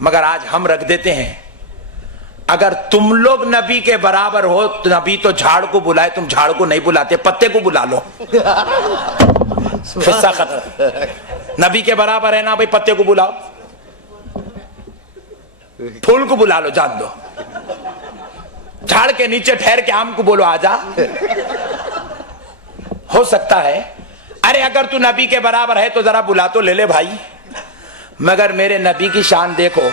مگر آج ہم رکھ دیتے ہیں۔ اگر تم لوگ نبی کے برابر ہو تو نبی تو جھاڑ کو بلائے، تم جھاڑ کو نہیں بلاتے، پتے کو بلا لو، قصہ ختم۔ نبی کے برابر ہے نا بھائی، پتے کو بلاؤ، پھول کو بلا لو، جان دو، جھاڑ کے نیچے ٹھہر کے آم کو بولو آجا، ہو سکتا ہے۔ ارے اگر تو نبی کے برابر ہے تو ذرا بلا تو لے لے بھائی، مگر میرے نبی کی شان دیکھو۔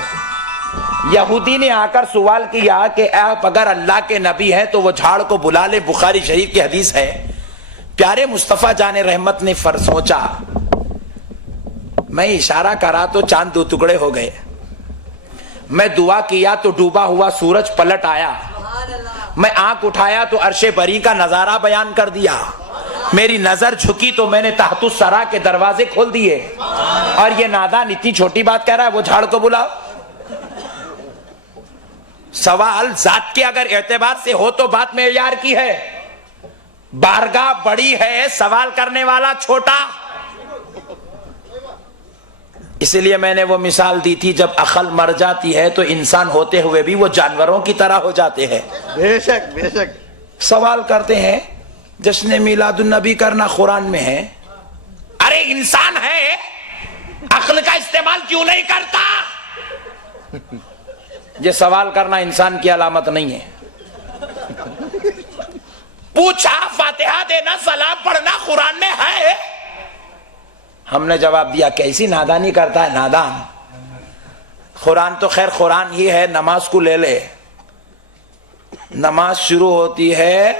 یہودی نے آ کر سوال کیا کہ آپ اگر اللہ کے نبی ہیں تو وہ جھاڑ کو بلا لے، بخاری شریف کی حدیث ہے۔ پیارے مصطفیٰ جان رحمت نے سوچا، میں اشارہ کرا تو چاند دو ٹکڑے ہو گئے، میں دعا کیا تو ڈوبا ہوا سورج پلٹ آیا، میں آنکھ اٹھایا تو عرش بری کا نظارہ بیان کر دیا، میری نظر جھکی تو میں نے تحت الثری کے دروازے کھول دیے، اور یہ نادان اتنی چھوٹی بات کہہ رہا ہے وہ جھاڑ کو بلاؤ۔ سوال ذات کے اگر اعتبار سے ہو تو بات معیار کی ہے، بارگاہ بڑی ہے، سوال کرنے والا چھوٹا۔ اسی لیے میں نے وہ مثال دی تھی، جب عقل مر جاتی ہے تو انسان ہوتے ہوئے بھی وہ جانوروں کی طرح ہو جاتے ہیں۔ بے شک بے شک۔ سوال کرتے ہیں جشن میلاد النبی کرنا قرآن میں ہے، ارے انسان ہے، عقل کا استعمال کیوں نہیں کرتا؟ یہ سوال کرنا انسان کی علامت نہیں ہے۔ پوچھا فاتحہ دینا، سلام پڑھنا قرآن میں ہے؟ ہم نے جواب دیا کیسی نادانی کرتا ہے نادان، قرآن تو خیر قرآن ہی ہے، نماز کو لے لے، نماز شروع ہوتی ہے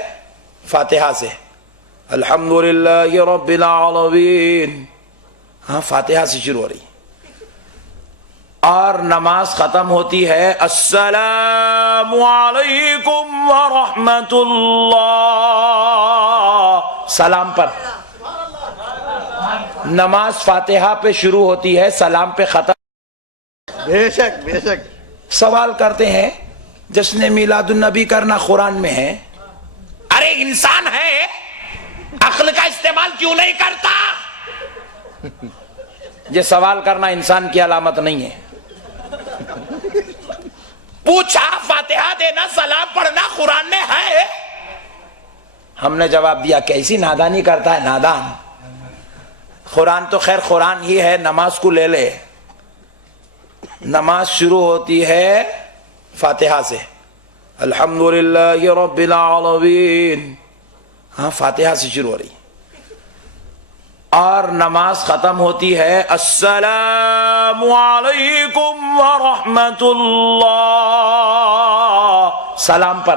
فاتحہ سے، الحمدللہ رب العالمین، ہاں فاتحہ سے شروع ہو رہی، اور نماز ختم ہوتی ہے السلام علیکم ورحمت اللہ، سلام پر۔ نماز فاتحہ پہ شروع ہوتی ہے، سلام پہ ختم۔ بے شک بے شک۔ سوال کرتے ہیں جشن میلاد النبی کرنا قرآن میں ہے؟ ارے انسان ہے، عقل کا استعمال کیوں نہیں کرتا؟ یہ سوال کرنا انسان کی علامت نہیں ہے. پوچھا فاتحہ دینا، سلام پڑھنا قرآن میں ہے؟ ہم نے جواب دیا کیسی نادانی کرتا ہے نادان. قرآن تو خیر قرآن ہی ہے، نماز کو لے لے. نماز شروع ہوتی ہے فاتحہ سے، الحمدللہ رب العالمین. ہاں فاتحہ سے شروع ہو رہی، اور نماز ختم ہوتی ہے السلام علیکم ورحمت اللہ، سلام پر.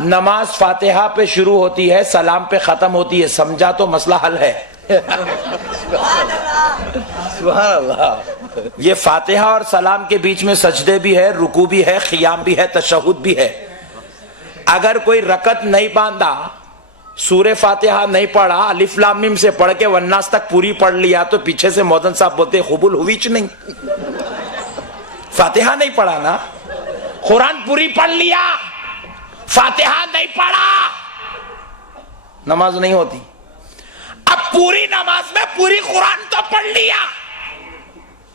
نماز فاتحہ پہ شروع ہوتی ہے، سلام پہ ختم ہوتی ہے. سمجھا تو مسئلہ حل ہے. سبحان اللہ. یہ فاتحہ اور سلام کے بیچ میں سجدے بھی ہے، رکوع بھی ہے، قیام بھی ہے، تشہد بھی ہے. اگر کوئی رکعت نہیں باندھا، سورہ فاتحہ نہیں پڑھا، الف لام میم سے پڑھ کے والناس تک پوری پڑھ لیا، تو پیچھے سے مودن صاحب بولتے قبول ہوئی چ نہیں. فاتحہ نہیں پڑھا نا، قرآن پوری پڑھ لیا، فاتحہ نہیں پڑھا، نماز نہیں ہوتی. اب پوری نماز میں پوری قرآن تو پڑھ لیا،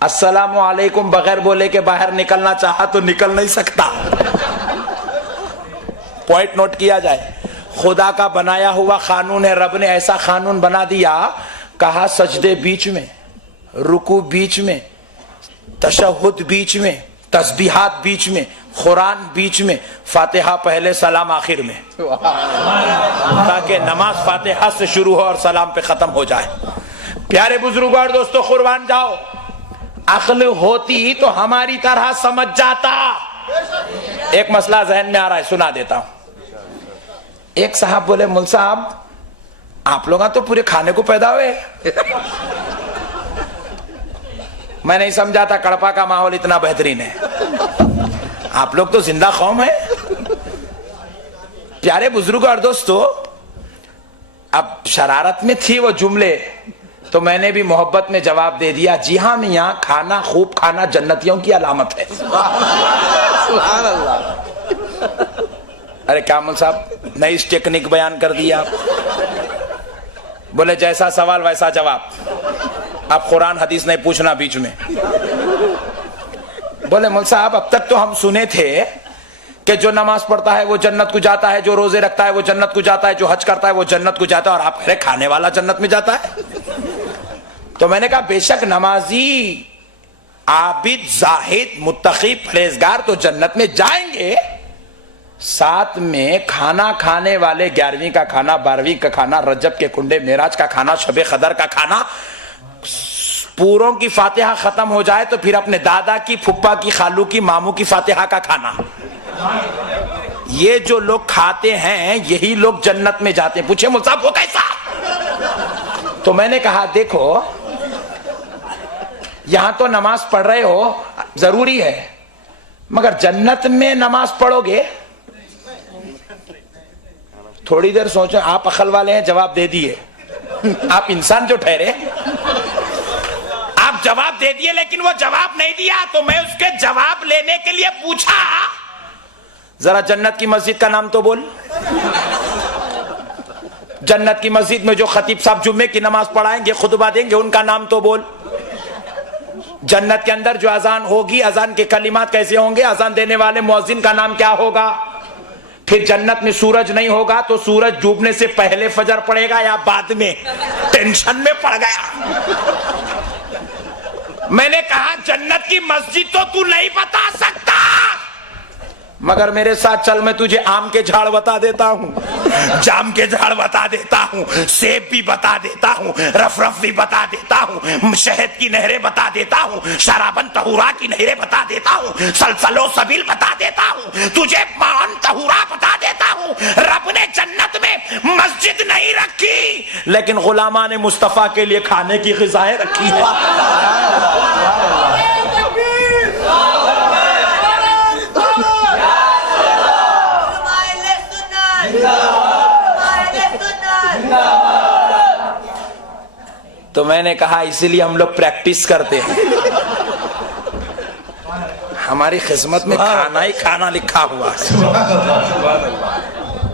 السلام علیکم بغیر بولے کے باہر نکلنا چاہا تو نکل نہیں سکتا. پوائنٹ نوٹ کیا جائے. خدا کا بنایا ہوا قانون ہے، رب نے ایسا قانون بنا دیا، کہا سجدے بیچ میں، رکوع بیچ میں، تشہد بیچ میں، تسبیحات بیچ میں، قرآن بیچ میں، فاتحہ پہلے سلام آخر میں، تاکہ نماز فاتحہ سے شروع ہو اور سلام پہ ختم ہو جائے. پیارے بزرگوں اور دوستو قربان جاؤ، عقل ہوتی تو ہماری طرح سمجھ جاتا. ایک مسئلہ ذہن میں آ رہا ہے، سنا دیتا ہوں. ایک صاحب بولے مول صاحب آپ لوگ تو پورے کھانے کو پیدا ہوئے. میں نہیں سمجھا تھا کڑپا کا ماحول اتنا بہترین ہے، آپ لوگ تو زندہ قوم ہے. پیارے بزرگ اور دوستو، اب شرارت میں تھی وہ جملے تو میں نے بھی محبت میں جواب دے دیا، جی ہاں میاں، کھانا خوب کھانا جنتیوں کی علامت ہے. سبحان اللہ. ارے کامل صاحب نئی ٹیکنیک بیان کر دیا. بولے جیسا سوال ویسا جواب، اب قرآن حدیث نہیں پوچھنا بیچ میں. بولے مول صاحب اب تک تو ہم سنے تھے کہ جو نماز پڑھتا ہے وہ جنت کو جاتا ہے، جو روزے رکھتا ہے وہ جنت کو جاتا ہے، جو حج کرتا ہے وہ جنت کو جاتا ہے، اور آپ کہہ رہے کھانے والا جنت میں جاتا ہے. تو میں نے کہا بے شک نمازی، عابد، زاہد، متقی، پرہیزگار تو جنت میں جائیں گے، ساتھ میں کھانا کھانے والے 11ویں کا کھانا، 12ویں کا کھانا، رجب کے کنڈے، معراج کا کھانا، شب قدر کا کھانا، پوروں کی فاتحہ ختم ہو جائے تو پھر اپنے دادا کی، پھپھا کی، خالو کی، ماموں کی فاتحہ کا کھانا. یہ جو لوگ کھاتے ہیں یہی لوگ جنت میں جاتے ہیں. پوچھے مول صاحب وہ کیسا؟ تو میں نے کہا دیکھو یہاں تو نماز پڑھ رہے ہو ضروری ہے، مگر جنت میں نماز پڑھو گے؟ تھوڑی دیر سوچو، آپ عقل والے ہیں جواب دے دیے، آپ انسان جو ٹھہرے آپ جواب دے دیے، لیکن وہ جواب نہیں دیا. تو میں اس کے جواب لینے کے لیے پوچھا ذرا جنت کی مسجد کا نام تو بول. جنت کی مسجد میں جو خطیب صاحب جمعے کی نماز پڑھائیں گے، خطبہ دیں گے، ان کا نام تو بول. جنت کے اندر جو اذان ہوگی، اذان کے کلمات کیسے ہوں گے، اذان دینے والے مؤذن کا نام کیا ہوگا. پھر جنت میں سورج نہیں ہوگا تو سورج ڈوبنے سے پہلے فجر پڑے گا یا بعد میں؟ ٹینشن میں پڑ گیا. میں نے کہا جنت کی مسجد تو نہیں بتا سکتا، مگر میرے ساتھ چل، میں تجھے آم کے جھاڑ بتا دیتا ہوں، جام کے جھاڑ بتا دیتا ہوں، سیب بھی بتا دیتا ہوں، رف بھی بتا دیتا ہوں، شہد کی نہریں بتا دیتا ہوں، شرابن طہورا کی نہریں بتا دیتا ہوں، سلسل و سبیل بتا دیتا ہوں، تجھے مان طہورا بتا دیتا ہوں. رب نے جنت میں مسجد نہیں رکھی، لیکن غلامان مصطفیٰ کے لیے کھانے کی غذائیں رکھی ہیں. تو میں نے کہا اسی لیے ہم لوگ پریکٹس کرتے ہیں. ہماری قسمت میں کھانا ہی کھانا لکھا ہوا ہے.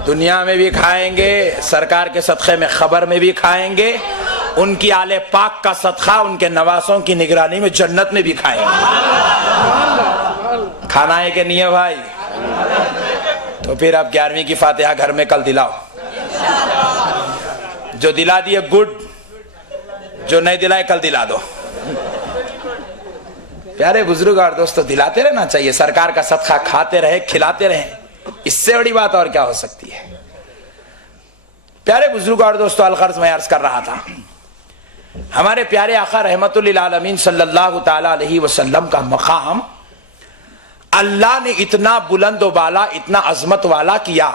دنیا میں بھی کھائیں گے, سرکار کے صدقے میں خبر میں بھی کھائیں گے, ان کی آل پاک کا صدقہ ان کے نواسوں کی نگرانی میں جنت میں بھی کھائیں گے. کھانا ہے کہ نہیں ہے بھائی؟ تو پھر اب 11ویں کی فاتحہ گھر میں کل دلاؤ. جو دلا دیے گڈ, جو نہیں دلائے کل دلا دو. پیارے بزرگ اور دوستو, دلاتے رہنا چاہیے. سرکار کا صدقہ کھاتے رہے, کھلاتے رہیں, اس سے بڑی بات اور کیا ہو سکتی ہے. پیارے بزرگ اور دوستو, الغرض میں عرض کر رہا تھا, ہمارے پیارے آقا رحمت للعالمین صلی اللہ تعالی علیہ وسلم کا مقام اللہ نے اتنا بلند و بالا, اتنا عظمت والا کیا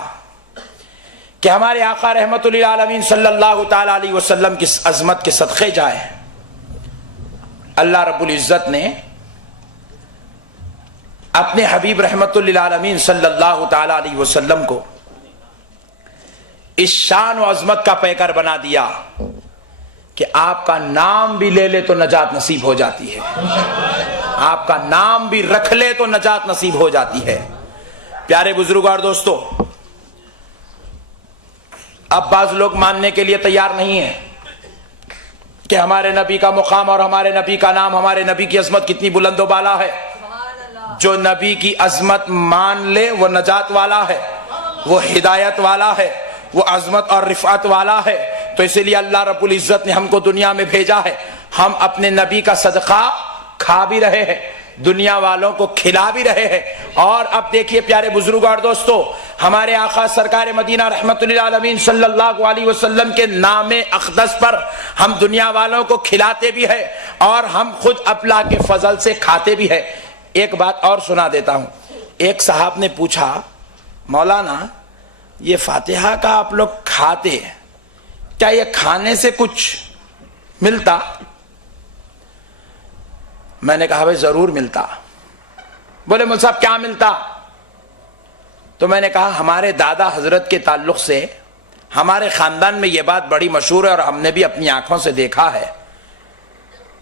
کہ ہمارے آقا رحمت للعالمین صلی اللہ تعالی علیہ وسلم کی عظمت کے صدقے جائے. اللہ رب العزت نے اپنے حبیب رحمت للعالمین صلی اللہ تعالی علیہ وسلم کو اس شان و عظمت کا پیکر بنا دیا کہ آپ کا نام بھی لے لے تو نجات نصیب ہو جاتی ہے, آپ کا نام بھی رکھ لے تو نجات نصیب ہو جاتی ہے. پیارے بزرگ اور دوستو, اب بعض لوگ ماننے کے لیے تیار نہیں ہیں کہ ہمارے نبی کا مقام اور ہمارے نبی کا نام, ہمارے نبی کی عظمت کتنی بلند و بالا ہے. جو نبی کی عظمت مان لے وہ نجات والا ہے, وہ ہدایت والا ہے, وہ عظمت اور رفعت والا ہے. تو اسی لیے اللہ رب العزت نے ہم کو دنیا میں بھیجا ہے, ہم اپنے نبی کا صدقہ کھا بھی رہے ہیں, دنیا والوں کو کھلا بھی رہے ہیں. اور اب دیکھیے پیارے بزرگ اور دوستو, ہمارے آقا سرکار مدینہ رحمت للعالمین صلی اللہ علیہ وسلم کے نام اقدس پر ہم دنیا والوں کو کھلاتے بھی ہیں اور ہم خود اللہ کے فضل سے کھاتے بھی ہیں. ایک بات اور سنا دیتا ہوں. ایک صاحب نے پوچھا, مولانا یہ فاتحہ کا آپ لوگ کھاتے, کیا یہ کھانے سے کچھ ملتا؟ میں نے کہا بھائی ضرور ملتا. بولے مول صاحب کیا ملتا؟ تو میں نے کہا ہمارے دادا حضرت کے تعلق سے ہمارے خاندان میں یہ بات بڑی مشہور ہے اور ہم نے بھی اپنی آنکھوں سے دیکھا ہے.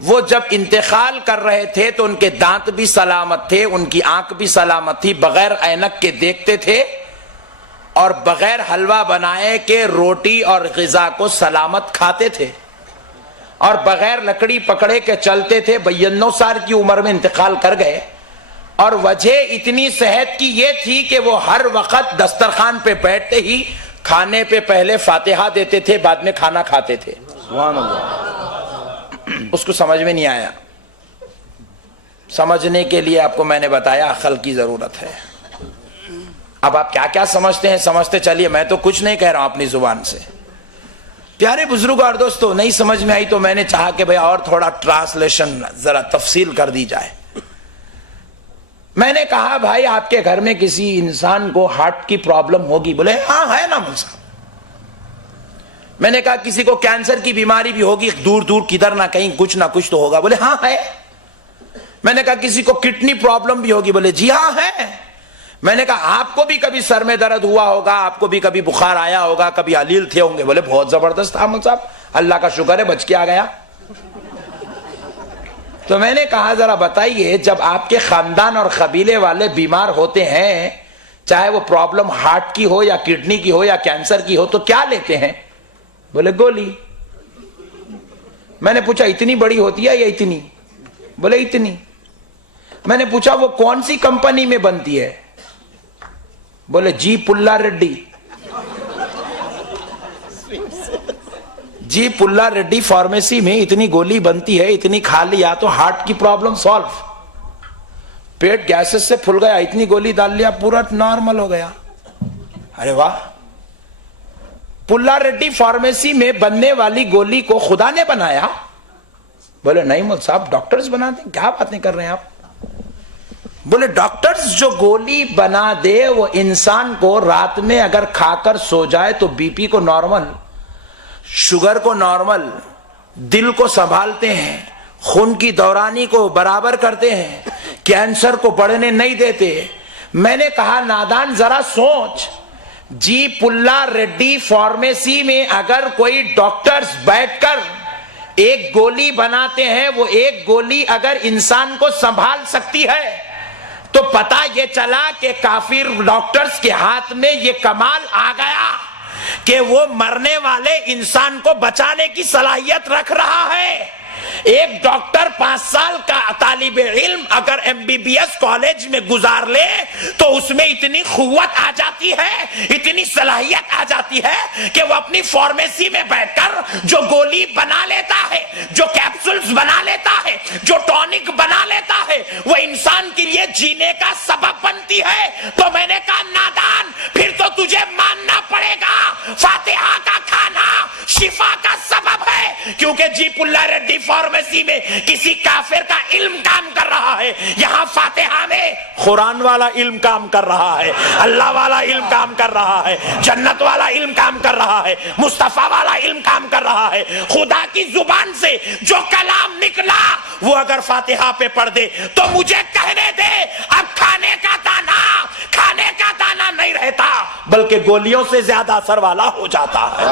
وہ جب انتقال کر رہے تھے تو ان کے دانت بھی سلامت تھے, ان کی آنکھ بھی سلامت تھی, بغیر اینک کے دیکھتے تھے اور بغیر حلوہ بنائے کہ روٹی اور غذا کو سلامت کھاتے تھے اور بغیر لکڑی پکڑے کے چلتے تھے. 92 سال کی عمر میں انتقال کر گئے اور وجہ اتنی صحت کی یہ تھی کہ وہ ہر وقت دسترخوان پہ بیٹھتے ہی کھانے پہ پہلے فاتحہ دیتے تھے, بعد میں کھانا کھاتے تھے. سبحان اللہ. اس کو سمجھ میں نہیں آیا. سمجھنے کے لیے آپ کو میں نے بتایا عقل کی ضرورت ہے. اب آپ کیا کیا سمجھتے ہیں سمجھتے چلیے, میں تو کچھ نہیں کہہ رہا ہوں اپنی زبان سے. پیارے بزرگ اور دوستو, نہیں سمجھ میں آئی تو میں نے چاہا کہ بھئی اور تھوڑا ٹرانسلیشن ذرا تفصیل کر دی جائے. میں نے کہا بھائی آپ کے گھر میں کسی انسان کو ہارٹ کی پرابلم ہوگی؟ بولے ہاں ہے نا مول صاحب. میں نے کہا کسی کو کینسر کی بیماری بھی ہوگی, دور دور کدھر نہ کہیں کچھ نہ کچھ تو ہوگا؟ بولے ہاں ہے. میں نے کہا کسی کو کڈنی پرابلم بھی ہوگی؟ بولے جی ہاں ہے. میں نے کہا آپ کو بھی کبھی سر میں درد ہوا ہوگا, آپ کو بھی کبھی بخار آیا ہوگا, کبھی علیل تھے ہوں گے؟ بولے بہت زبردست تھا مول صاحب, اللہ کا شکر ہے بچ کے آ گیا. تو میں نے کہا ذرا بتائیے, جب آپ کے خاندان اور قبیلے والے بیمار ہوتے ہیں, چاہے وہ پرابلم ہارٹ کی ہو یا کڈنی کی ہو یا کینسر کی ہو, تو کیا لیتے ہیں؟ بولے گولی. میں نے پوچھا اتنی بڑی ہوتی ہے یا اتنی؟ بولے اتنی. میں نے پوچھا وہ کون سی کمپنی میں بنتی ہے؟ بولے جی پلا ریڈی. جی پلا ریڈی فارمیسی میں اتنی گولی بنتی ہے, اتنی کھا لیا تو ہارٹ کی پرابلم سالو. پیٹ گیسز سے پھل گیا, اتنی گولی ڈال لیا پورا نارمل ہو گیا. ارے واہ. پلا ریڈی فارمیسی میں بننے والی گولی کو خدا نے بنایا؟ بولے نہیں مول صاحب ڈاکٹرز بناتے ہیں. کیا باتیں کر رہے ہیں آپ؟ بولے ڈاکٹرز جو گولی بنا دے وہ انسان کو رات میں اگر کھا کر سو جائے تو بی پی کو نارمل, شوگر کو نارمل, دل کو سنبھالتے ہیں, خون کی دورانی کو برابر کرتے ہیں, کینسر کو بڑھنے نہیں دیتے. میں نے کہا نادان ذرا سوچ, جی پلا ریڈی فارمیسی میں اگر کوئی ڈاکٹرز بیٹھ کر ایک گولی بناتے ہیں, وہ ایک گولی اگر انسان کو سنبھال سکتی ہے تو پتہ یہ چلا کہ کافر ڈاکٹرز کے ہاتھ میں یہ کمال آ گیا کہ وہ مرنے والے انسان کو بچانے کی صلاحیت رکھ رہا ہے. ایک ڈاکٹر 5 سال کا طالب علم اگر MBBS کالج میں گزار لے تو اس میں اتنی قوت آ جاتی ہے, اتنی صلاحیت آ جاتی ہے کہ وہ اپنی فارمیسی میں بیٹھ کر جو گولی بنا لیتا ہے, جو کیپسولز بنا لیتا ہے, جو ٹونک بنا لیتا ہے, وہ انسان کے لیے جینے کا سبب بنتی ہے. تو میں نے کہا نادان, پھر تو تجھے ماننا پڑے گا فاتحہ کا کھانا شفا کا سبب ہے, کیونکہ جی پلہ ریڈی فارمیسی میں کسی کافر کا علم کام کر رہا ہے, یہاں فاتحہ میں قرآن والا علم کام کر رہا ہے, اللہ والا علم کام کر رہا ہے, جنت والا علم کام کر رہا ہے, مصطفیٰ والا علم کام کر رہا ہے. خدا کی زبان سے جو کلام نکلا وہ اگر فاتحہ پہ پڑھ دے تو مجھے کہنے دے اب کھانے کا دانا نہیں رہتا بلکہ گولیوں سے زیادہ اثر والا ہو جاتا ہے.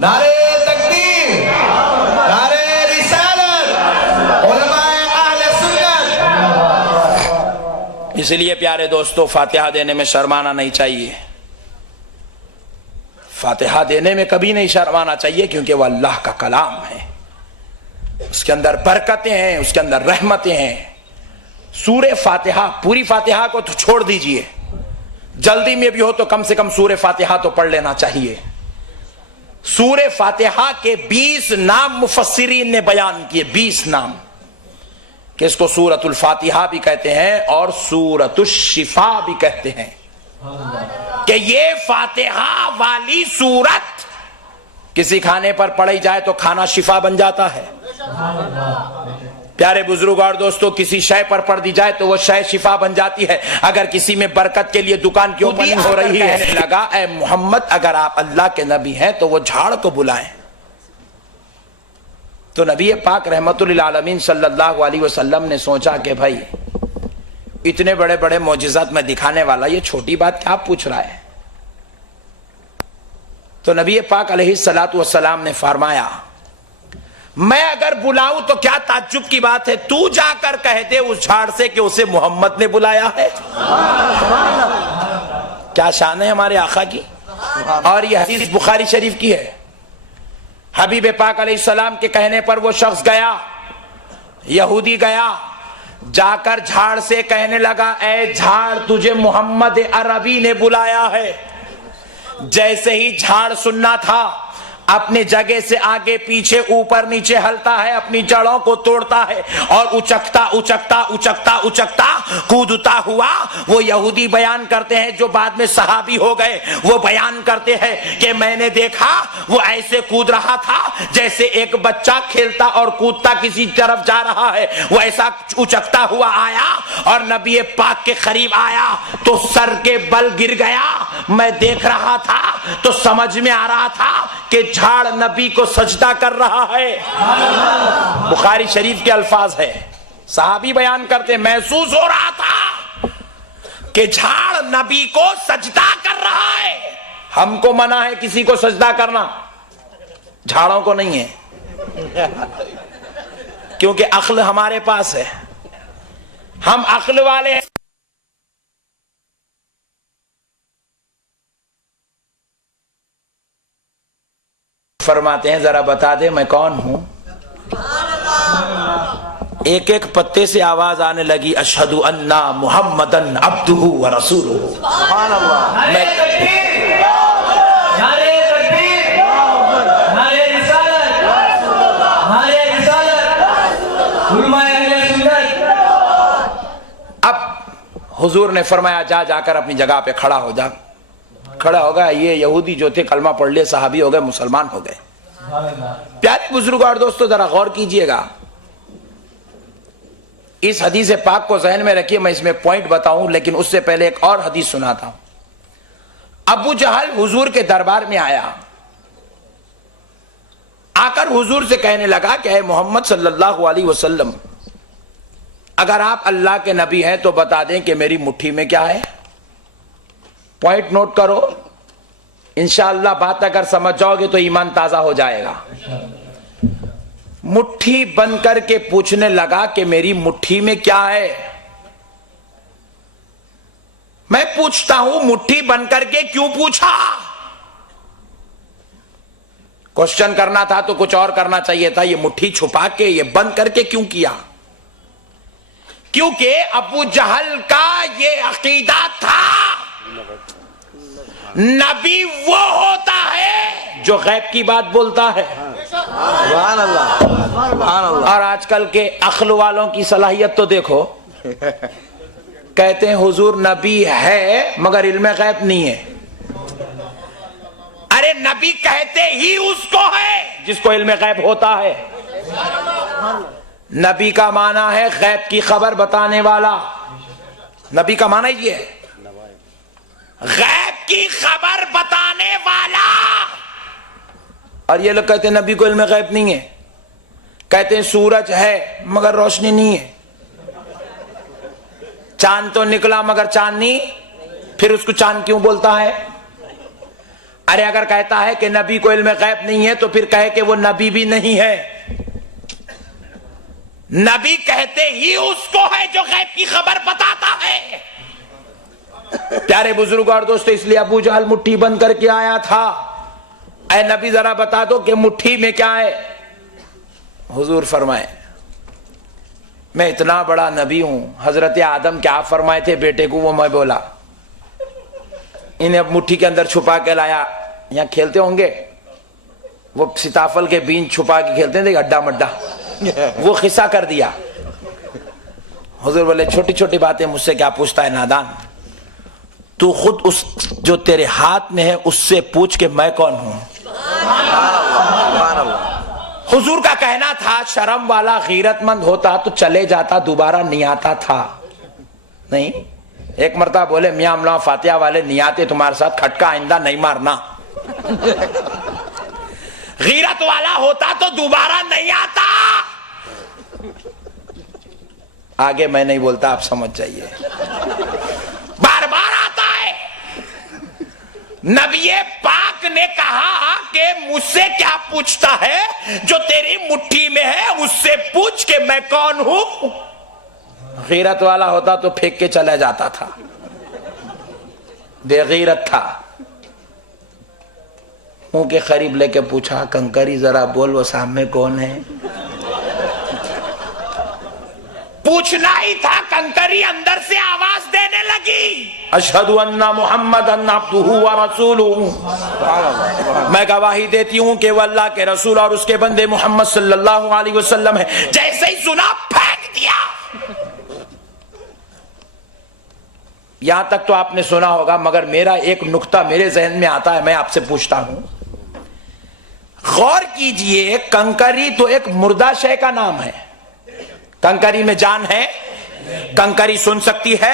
نعرے تکبیر, نعرے رسالت, علماء اہل سنت. اس لیے پیارے دوستو فاتحہ دینے میں شرمانا نہیں چاہیے, فاتحہ دینے میں کبھی نہیں شرمانا چاہیے, کیونکہ وہ اللہ کا کلام ہے, اس کے اندر برکتیں ہیں, اس کے اندر رحمتیں ہیں. سورہ فاتحہ, پوری فاتحہ کو تو چھوڑ دیجئے, جلدی میں بھی ہو تو کم سے کم سورہ فاتحہ تو پڑھ لینا چاہیے. سورہ فاتحہ کے 20 نام مفسرین نے بیان کیے, 20 نام, کہ اس کو سورۃ الفاتحہ بھی کہتے ہیں اور سورۃ الشفا بھی کہتے ہیں, کہ یہ فاتحہ والی سورت کسی کھانے پر پڑھی جائے تو کھانا شفا بن جاتا ہے. پیارے بزرگ اور دوستو, کسی شے پر پڑھ دی جائے تو وہ شے شفا بن جاتی ہے. اگر کسی میں برکت کے لیے دکان کیوں بند ہو رہی ہے, لگا اے محمد اگر آپ اللہ کے نبی ہیں تو وہ جھاڑ کو بلائیں. تو نبی پاک رحمت للعالمین صلی اللہ علیہ وسلم نے سوچا کہ بھائی اتنے بڑے بڑے معجزات میں دکھانے والا یہ چھوٹی بات کیا پوچھ رہا ہے. تو نبی پاک علیہ الصلوۃ والسلام نے فرمایا میں اگر بلاؤں تو کیا تعجب کی بات ہے, تو جا کر کہہ دے اس جھاڑ سے کہ اسے محمد نے بلایا ہے. کیا شان ہے ہمارے آقا کی. اور یہ حدیث بخاری شریف کی ہے. حبیب پاک علیہ السلام کے کہنے پر وہ شخص گیا, یہودی گیا, جا کر جھاڑ سے کہنے لگا اے جھاڑ تجھے محمد عربی نے بلایا ہے. جیسے ہی جھاڑ سننا تھا اپنے جگہ سے آگے پیچھے اوپر نیچے ہلتا ہے, اپنی جڑوں کو توڑتا ہے اور اچکتا کودتا ہوا. وہ یہودی بیان کرتے ہیں جو بعد میں صحابی ہو گئے, وہ بیان کرتے ہیں کہ میں نے دیکھا وہ ایسے کود رہا تھا جیسے ایک بچہ کھیلتا اور کودتا کسی طرف جا رہا ہے. وہ ایسا اچکتا ہوا آیا اور نبی پاک کے قریب آیا تو سر کے بل گر گیا. میں دیکھ رہا تھا تو سمجھ میں آ رہا تھا کہ جھاڑ نبی کو سجدہ کر رہا ہے. بخاری شریف کے الفاظ ہے, صحابی بیان کرتے محسوس ہو رہا تھا کہ جھاڑ نبی کو سجدہ کر رہا ہے. ہم کو منع ہے کسی کو سجدہ کرنا, جھاڑوں کو نہیں ہے, کیونکہ عقل ہمارے پاس ہے, ہم عقل والے ہیں. فرماتے ہیں ذرا بتا دے میں کون ہوں. ایک ایک پتے سے آواز آنے لگی اشہد ان محمدن عبدہ ورسولہ. سبحان اللہ. میں اب حضور نے فرمایا جا کر اپنی جگہ پہ کھڑا ہو جا. کھڑا ہو گیا. یہ یہودی جو تھے کلمہ پڑھ لے, صحابی ہو گئے, مسلمان ہو گئے. پیارے بزرگ اور دوستو ذرا غور کیجئے گا, اس حدیث پاک کو ذہن میں رکھیے. میں اس میں پوائنٹ بتاؤں لیکن اس سے پہلے ایک اور حدیث سناتا ہوں. ابو جہل حضور کے دربار میں آیا, آ کر حضور سے کہنے لگا کہ اے محمد صلی اللہ علیہ وسلم اگر آپ اللہ کے نبی ہیں تو بتا دیں کہ میری مٹھی میں کیا ہے. پوائنٹ نوٹ کرو, انشاءاللہ بات اگر سمجھ جاؤ گے تو ایمان تازہ ہو جائے گا. مٹھی بن کر کے پوچھنے لگا کہ میری مٹھی میں کیا ہے. میں پوچھتا ہوں مٹھی بن کر کے کیوں پوچھا؟ کوشچن کرنا تھا تو کچھ اور کرنا چاہیے تھا، یہ مٹھی چھپا کے یہ بند کر کے کیوں کیا؟ کیونکہ ابو جہل کا یہ عقیدہ تھا نبی وہ ہوتا ہے جو غیب کی بات بولتا ہے. سبحان اللہ سبحان اللہ. اور آج کل کے عقل والوں کی صلاحیت تو دیکھو، کہتے ہیں حضور نبی ہے مگر علم غیب نہیں ہے. ارے نبی کہتے ہی اس کو ہے جس کو علم غیب ہوتا ہے. نبی کا معنی ہے غیب کی خبر بتانے والا. نبی کا معنی یہ ہے غیب کی خبر بتانے والا. اور یہ لوگ کہتے ہیں نبی کو علم غیب نہیں ہے. کہتے ہیں سورج ہے مگر روشنی نہیں ہے، چاند تو نکلا مگر چاند نہیں، پھر اس کو چاند کیوں بولتا ہے؟ ارے اگر کہتا ہے کہ نبی کو علم غیب نہیں ہے تو پھر کہے کہ وہ نبی بھی نہیں ہے. نبی کہتے ہی اس کو ہے جو غیب کی خبر بتاتا ہے. پیارے بزرگ اور دوستو، اس لیے ابو جہل مٹھی بند کر کے آیا تھا. اے نبی ذرا بتا دو کہ مٹھی میں کیا ہے؟ حضور فرمائے میں اتنا بڑا نبی ہوں، حضرت آدم کیا فرمائے تھے بیٹے کو وہ میں بولا. انہیں اب مٹھی کے اندر چھپا کے لایا. یہاں کھیلتے ہوں گے وہ سیتافل کے بیج چھپا کے کھیلتے ہیں، اڈا مڈا، وہ قصہ کر دیا. حضور بولے چھوٹی چھوٹی باتیں مجھ سے کیا پوچھتا ہے نادان، تو خود اس جو تیرے ہاتھ میں ہے اس سے پوچھ کہ میں کون ہوں. سبحان اللہ. حضور کا کہنا تھا شرم والا غیرت مند ہوتا تو چلے جاتا، دوبارہ نہیں آتا تھا. نہیں، ایک مرتبہ بولے میاں املا فاتحہ والے نہیں آتے تمہارے ساتھ، کھٹکا آئندہ نہیں مارنا. غیرت والا ہوتا تو دوبارہ نہیں آتا. آگے میں نہیں بولتا، آپ سمجھ جائیے. بار بار آتا ہے. نبی پاک نے کہا کہ مجھ سے کیا پوچھتا ہے، جو تیری مٹھی میں ہے اس سے پوچھ کہ میں کون ہوں. غیرت والا ہوتا تو پھینک کے چلا جاتا تھا، بے غیرت تھا. منہ کے قریب لے کے پوچھا کنکری ذرا بول وہ سامنے کون ہے. پوچھنا ہی تھا، کنکری اندر سے آواز دینے لگی اشہد ان محمد عبدہ ورسولہ، میں گواہی دیتی ہوں کہ وہ اللہ کے رسول اور اس کے بندے محمد صلی اللہ علیہ وسلم ہے. جیسے ہی سنا پھینک دیا. یہاں تک تو آپ نے سنا ہوگا، مگر میرا ایک نقطہ میرے ذہن میں آتا ہے، میں آپ سے پوچھتا ہوں. غور کیجئے، کنکری تو ایک مردہ شے کا نام ہے. کنکری میں جان ہے، کنکری سن سکتی ہے،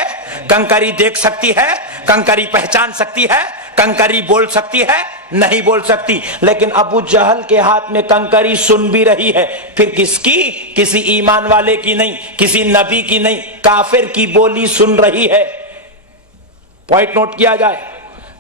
کنکری دیکھ سکتی ہے، کنکری پہچان سکتی ہے، کنکری بول سکتی ہے، نہیں بول سکتی. لیکن ابو جہل کے ہاتھ میں کنکری سن بھی رہی ہے. پھر کس کی؟ کسی ایمان والے کی نہیں، کسی نبی کی نہیں، کافر کی بولی سن رہی ہے. پوائنٹ نوٹ کیا جائے،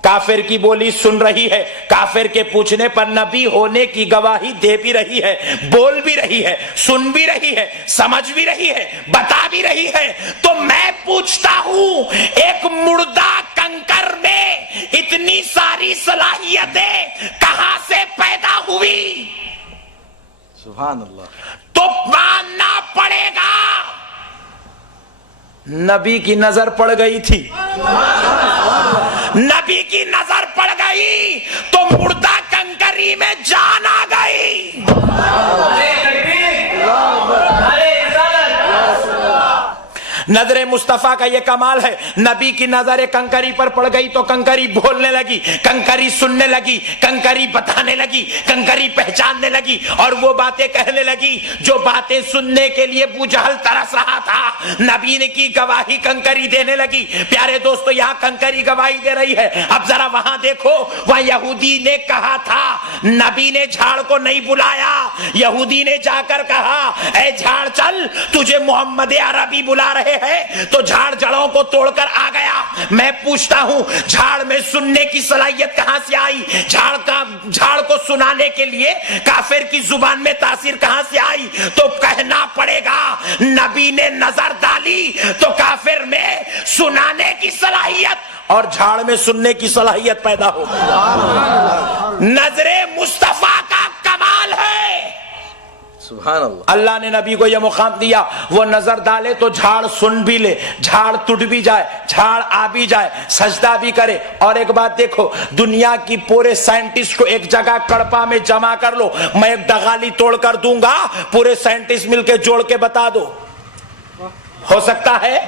کافر کی بولی سن رہی ہے. کافر کے پوچھنے پر نبی ہونے کی گواہی دے بھی رہی ہے، بول بھی رہی ہے، سن بھی رہی ہے، سمجھ بھی رہی ہے، بتا بھی رہی ہے. تو میں پوچھتا ہوں ایک مردہ کنکر میں اتنی ساری صلاحیتیں کہاں سے پیدا ہوئی؟ سبحان اللہ. تو ماننا پڑے گا نبی کی نظر پڑ گئی تھی. نبی کی نظر پڑ گئی تو مردہ کنکری میں جان آ گئی. نظر مصطفیٰ کا یہ کمال ہے، نبی کی نظر کنکری پر پڑ گئی تو کنکری بولنے لگی، کنکری سننے لگی، کنکری بتانے لگی، کنکری پہچاننے لگی، اور وہ باتیں کہنے لگی جو باتیں سننے کے لیے ابو جہل ترس رہا تھا. نبی نے کی گواہی کنکری دینے لگی. پیارے دوستو، یہاں کنکری گواہی دے رہی ہے. اب ذرا وہاں دیکھو، وہاں یہودی نے کہا تھا، نبی نے جھاڑ کو نہیں بلایا. یہودی نے جا کر کہا اے جھاڑ چل، تجھے محمد عربی بلا رہے ہے تو جھاڑ جڑوں کو توڑ کر آ گیا. میں پوچھتا ہوں جھاڑ میں سننے کی صلاحیت کہاں سے آئی؟ جھاڑ کو سنانے کے لیے کافر کی زبان میں تاثیر کہاں سے آئی؟ تو کہنا پڑے گا نبی نے نظر ڈالی تو کافر میں سنانے کی صلاحیت اور جھاڑ میں سننے کی صلاحیت پیدا ہو گئی. نظر مصطفیٰ کا کمال ہے. سبحان اللہ. اللہ نے نبی کو یہ مقام دیا وہ نظر ڈالے تو جھاڑ سن بھی لے, جھاڑ ٹوٹ بھی جائے, جھاڑ آ بھی جائے, سجدہ بھی کرے. اور ایک بات دیکھو, دنیا کی پورے سائنٹسٹ کو ایک جگہ کڑپا میں جمع کر لو, میں ایک ڈغالی توڑ کر دوں گا, پورے سائنٹسٹ مل کے جوڑ کے بتا دو, ہو سکتا ہے؟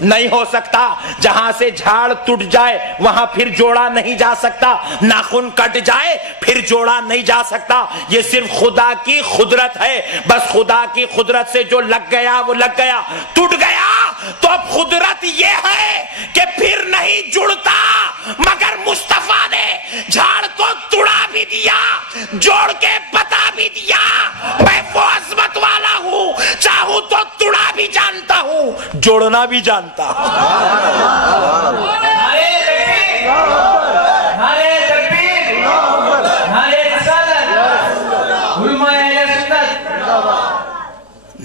نہیں ہو سکتا. جہاں سے جھاڑ ٹوٹ جائے وہاں پھر جوڑا نہیں جا سکتا, ناخن کٹ جائے پھر جوڑا نہیں جا سکتا. یہ صرف خدا کی قدرت ہے. بس خدا کی قدرت سے جو لگ گیا وہ لگ گیا, ٹوٹ گیا تو اب قدرت یہ ہے کہ پھر نہیں جڑتا. مگر مصطفیٰ نے جھاڑ کو توڑا بھی دیا, جوڑ کے بتا بھی دیا میں وہ عظمت والا ہوں, چاہوں تو توڑا بھی جانتا ہوں, جوڑنا بھی جانتا ہوں.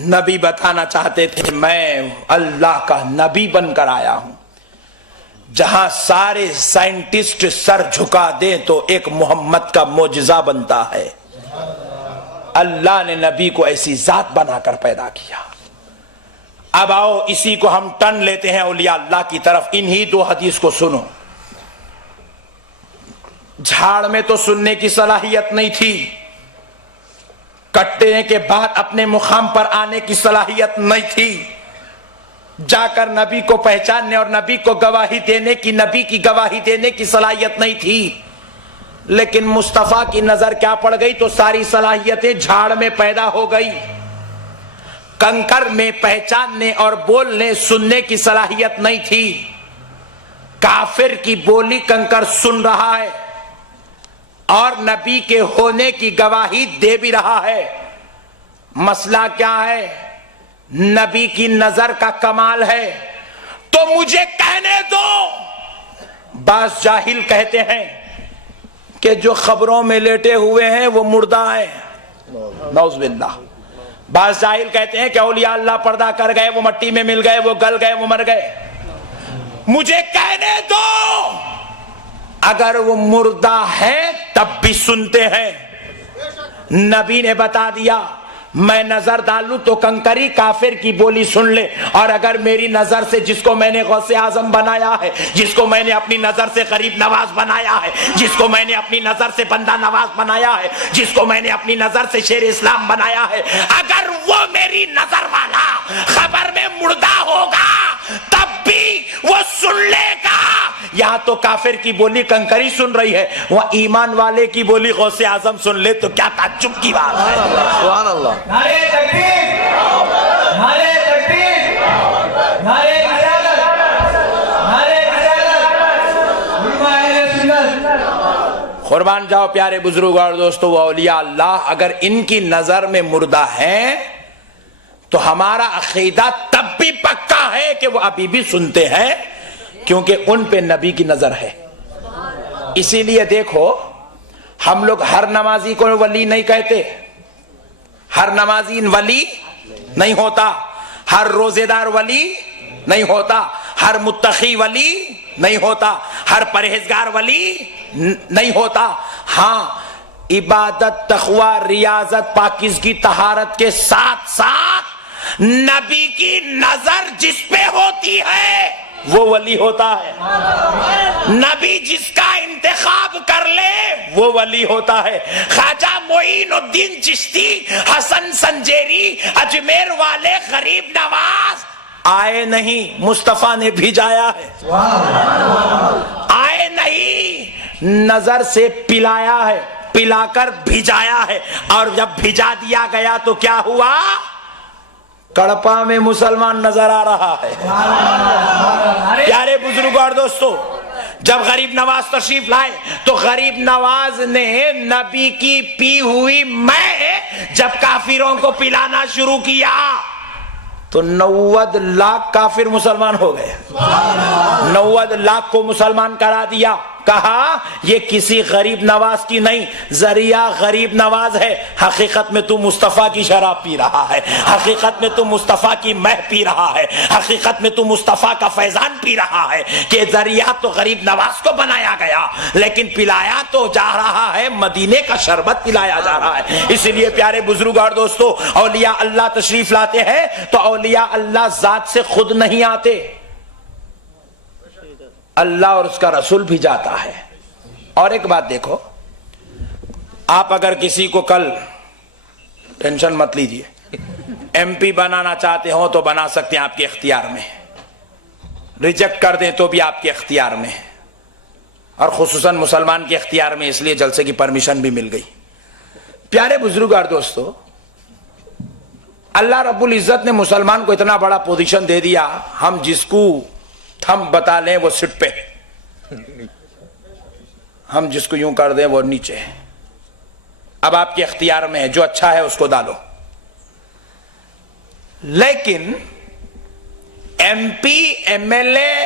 نبی بتانا چاہتے تھے میں اللہ کا نبی بن کر آیا ہوں. جہاں سارے سائنٹسٹ سر جھکا دیں تو ایک محمد کا معجزہ بنتا ہے. اللہ نے نبی کو ایسی ذات بنا کر پیدا کیا. اب آؤ اسی کو ہم ٹن لیتے ہیں اولیاء اللہ کی طرف. انہی دو حدیث کو سنو. جھاڑ میں تو سننے کی صلاحیت نہیں تھی, کٹنے کے بعد اپنے مقام پر آنے کی صلاحیت نہیں تھی, جا کر نبی کو پہچاننے اور نبی کو گواہی دینے کی, نبی کی گواہی دینے کی صلاحیت نہیں تھی. لیکن مصطفیٰ کی نظر کیا پڑ گئی تو ساری صلاحیتیں جھاڑ میں پیدا ہو گئی. کنکر میں پہچاننے اور بولنے سننے کی صلاحیت نہیں تھی. کافر کی بولی کنکر سن رہا ہے اور نبی کے ہونے کی گواہی دے بھی رہا ہے. مسئلہ کیا ہے؟ نبی کی نظر کا کمال ہے. تو مجھے کہنے دو, بعض جاہل کہتے ہیں کہ جو خبروں میں لیٹے ہوئے ہیں وہ مردہ ہیں, نعوذ باللہ. بعض جاہل کہتے ہیں کہ اولیاء اللہ پردہ کر گئے, وہ مٹی میں مل گئے, وہ گل گئے, وہ مر گئے. مجھے کہنے دو, اگر وہ مردہ ہیں تب بھی سنتے ہیں. نبی نے بتا دیا میں نظر ڈالوں تو کنکری کافر کی بولی سن لے, اور اگر میری نظر سے جس کو میں نے غوث اعظم بنایا ہے, جس کو میں نے اپنی نظر سے غریب نواز بنایا ہے, جس کو میں نے اپنی نظر سے بندہ نواز بنایا ہے, جس کو میں نے اپنی نظر سے شیر اسلام بنایا ہے, اگر وہ میری نظر والا خبر میں مردہ ہوگا تب بھی وہ سن لے گا. یہاں تو کافر کی بولی کنکری سن رہی ہے, وہ ایمان والے کی بولی غوث اعظم سن لے تو کیا تعجب کی بات ہے. سبحان اللہ. نعرے تکبیر, نعرے تکبیر, نعرے رسالت, نعرے رسالت, علماء اہل سنت. قربان جاؤ پیارے بزرگ اور دوستو, وہ اولیاء اللہ اگر ان کی نظر میں مردہ ہیں تو ہمارا عقیدہ تب بھی پکا ہے کہ وہ ابھی بھی سنتے ہیں, کیونکہ ان پہ نبی کی نظر ہے. اسی لیے دیکھو ہم لوگ ہر نمازی کو ولی نہیں کہتے, ہر نمازی ولی نہیں ہوتا, ہر روزے دار ولی نہیں ہوتا, ہر متقی ولی نہیں ہوتا, ہر پرہیزگار ولی نہیں ہوتا. ہاں عبادت, تقوی, ریاضت, پاکیزگی, طہارت کے ساتھ ساتھ نبی کی نظر جس پہ ہوتی ہے وہ ولی ہوتا ہے. نبی جس کا انتخاب کر لے وہ ولی ہوتا ہے. خواجہ معین الدین چشتی, حسن سنجیری, اجمیر والے غریب نواز آئے نہیں, مصطفیٰ نے بھیجایا ہے. آئے نہیں, نظر سے پلایا ہے, پلا کر بھیجایا ہے. اور جب بھیجا دیا گیا تو کیا ہوا؟ کڑپا میں مسلمان نظر آ رہا ہے. پیارے بزرگوں اور دوستو, جب غریب نواز تشریف لائے تو غریب نواز نے نبی کی پی ہوئی میں جب کافروں کو پلانا شروع کیا تو 90 لاکھ کافر مسلمان ہو گئے. 90 لاکھ کو مسلمان کرا دیا. کہا یہ کسی غریب نواز کی نہیں، ذریعہ غریب نواز ہے. حقیقت میں تو مصطفیٰ کی شراب پی رہا ہے، حقیقت میں تو مصطفیٰ کی مہ پی رہا ہے، حقیقت میں تو مصطفیٰ کا فیضان پی رہا ہے. کہ ذریعہ تو غریب نواز کو بنایا گیا، لیکن پلایا تو جا رہا ہے مدینے کا شربت پلایا جا رہا ہے. اس لیے پیارے بزرگ اور دوستو، اولیاء اللہ تشریف لاتے ہیں تو اولیاء اللہ ذات سے خود نہیں آتے، اللہ اور اس کا رسول بھی جاتا ہے. اور ایک بات دیکھو، آپ اگر کسی کو کل، ٹینشن مت لیجئے، ایم پی بنانا چاہتے ہو تو بنا سکتے ہیں، آپ کے اختیار میں. ریجیکٹ کر دیں تو بھی آپ کے اختیار میں، اور خصوصاً مسلمان کے اختیار میں، اس لیے جلسے کی پرمیشن بھی مل گئی. پیارے بزرگ اور دوستو، اللہ رب العزت نے مسلمان کو اتنا بڑا پوزیشن دے دیا، ہم جس کو ہم بتا لیں وہ سٹ پہ، ہم جس کو یوں کر دیں وہ نیچے. اب آپ کے اختیار میں ہے، جو اچھا ہے اس کو ڈالو. لیکن M P, M L A,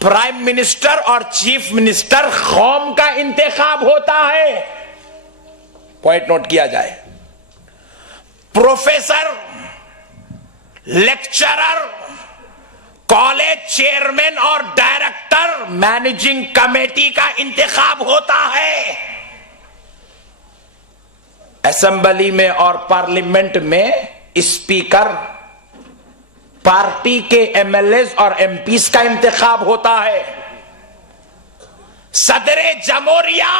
prime minister اور چیف منسٹر قوم کا انتخاب ہوتا ہے. پوائنٹ نوٹ کیا جائے. پروفیسر، لیکچرر، کالج چیئرمین اور ڈائریکٹر، مینیجنگ کمیٹی کا انتخاب ہوتا ہے. اسمبلی میں اور پارلیمنٹ میں اسپیکر، پارٹی کے ایم ایل ایز اور ایم پیز کا انتخاب ہوتا ہے. صدر جمہوریہ،